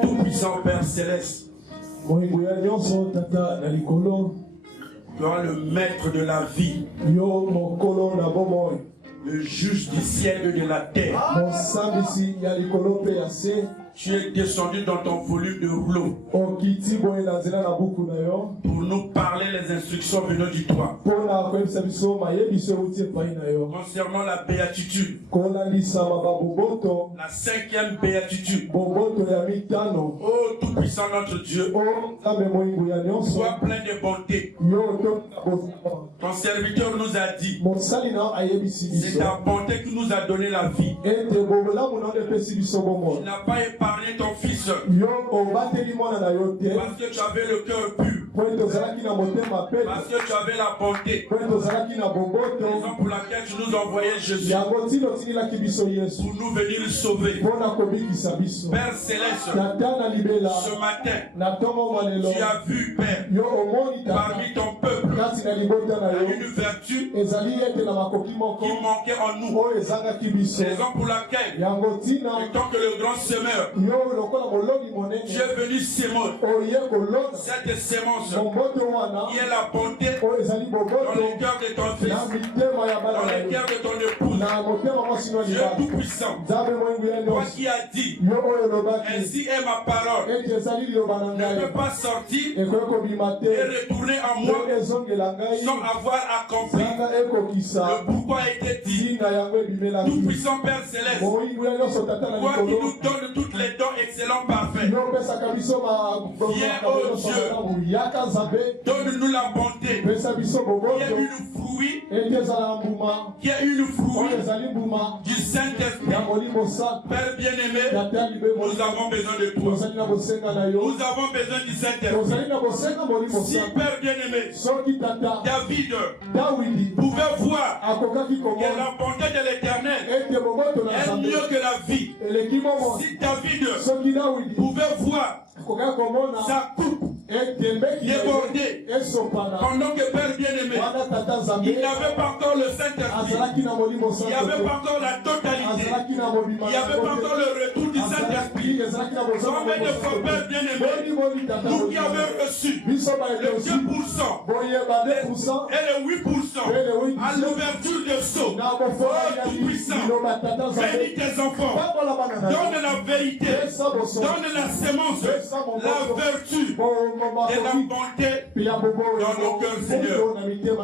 Tout-puissant Père Céleste, toi le maître de la vie, le juge du ciel et de la terre, tu es descendu dans ton volume de rouleau pour nous parler les instructions venant du toit concernant la béatitude, la 5e béatitude. Oh tout-puissant notre Dieu, sois plein de bonté. Ton serviteur nous a dit, c'est ta bonté qui nous a donné la vie. Tu n'as pas épargné ton fils parce que tu avais le cœur pur, parce que tu avais la bonté, raison pour laquelle tu nous envoyais Jésus pour nous venir le sauver. Père Céleste, ce matin, tu as vu, Père, parmi ton peuple, il y a une vertu qui manquait en nous, raison pour laquelle, étant que le grand semeur, tu es venu sémer cette sémence qui est la bonté dans le cœur de ton fils, dans le cœur de ton épouse. Dieu tout-puissant, toi qui as dit, ainsi est ma parole, ne peut pas sortir et retourner en moi sans avoir accompli le pourquoi a été dit. Tout-puissant Père Céleste, toi qui nous donnes toutes les dons excellents parfaits, viens, oh Dieu, donne-nous la bonté qui est une fruit du Saint-Esprit. Père bien-aimé, nous avons besoin de toi. Nous avons besoin du Saint-Esprit. Si Père bien-aimé, David pouvait voir que la bonté de l'Éternel est mieux que la vie, si David pouvait voir sa coupe déborder pendant que Père bien-aimé, il n'avait pas encore le Saint-Esprit, il n'y avait pas encore la totalité, il n'y avait pas encore le retour du Saint-Esprit. Combien de fois, Père bien-aimé, nous qui avons reçu le 2% et le 8% à l'ouverture de sceaux, oh tout-puissant, bénis tes enfants, donne la vérité, donne la sémence, la vertu et la bonté dans nos cœurs, Seigneur,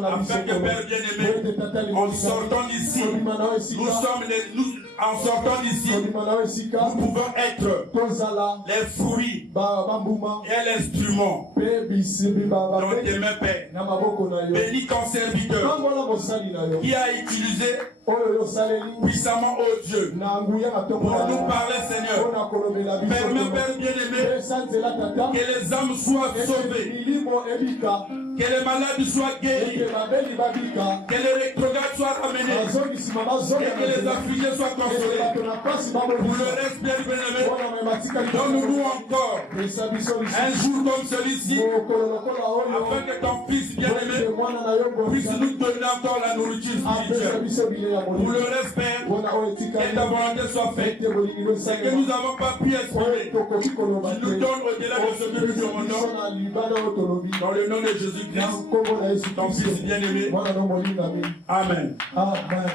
afin que Père bien-aimé, en sortant d'ici, nous pouvons être les fruits et l'instrument dans tes mains, Père. Bénis ton serviteur qui a utilisé puissamment, oh Dieu, pour nous parler, Seigneur. Permets, Père bien-aimé, que les âmes soient sauvées, que les malades soient guéris, que les rétrogrades soient ramenés, et que les affligés soient consolés. Pour le reste, Père bien-aimé, donne-nous encore un jour comme celui-ci, afin que ton Fils bien-aimé puisse nous donner encore la nourriture spirituelle. Pour le reste, Père, que ta volonté soit faite. C'est que nous n'avons pas pu exprimer. Tu nous donnes au-delà de ce que nous demandons. Dans le nom de Jésus-Christ, ton Fils bien-aimé. Amen. Amen.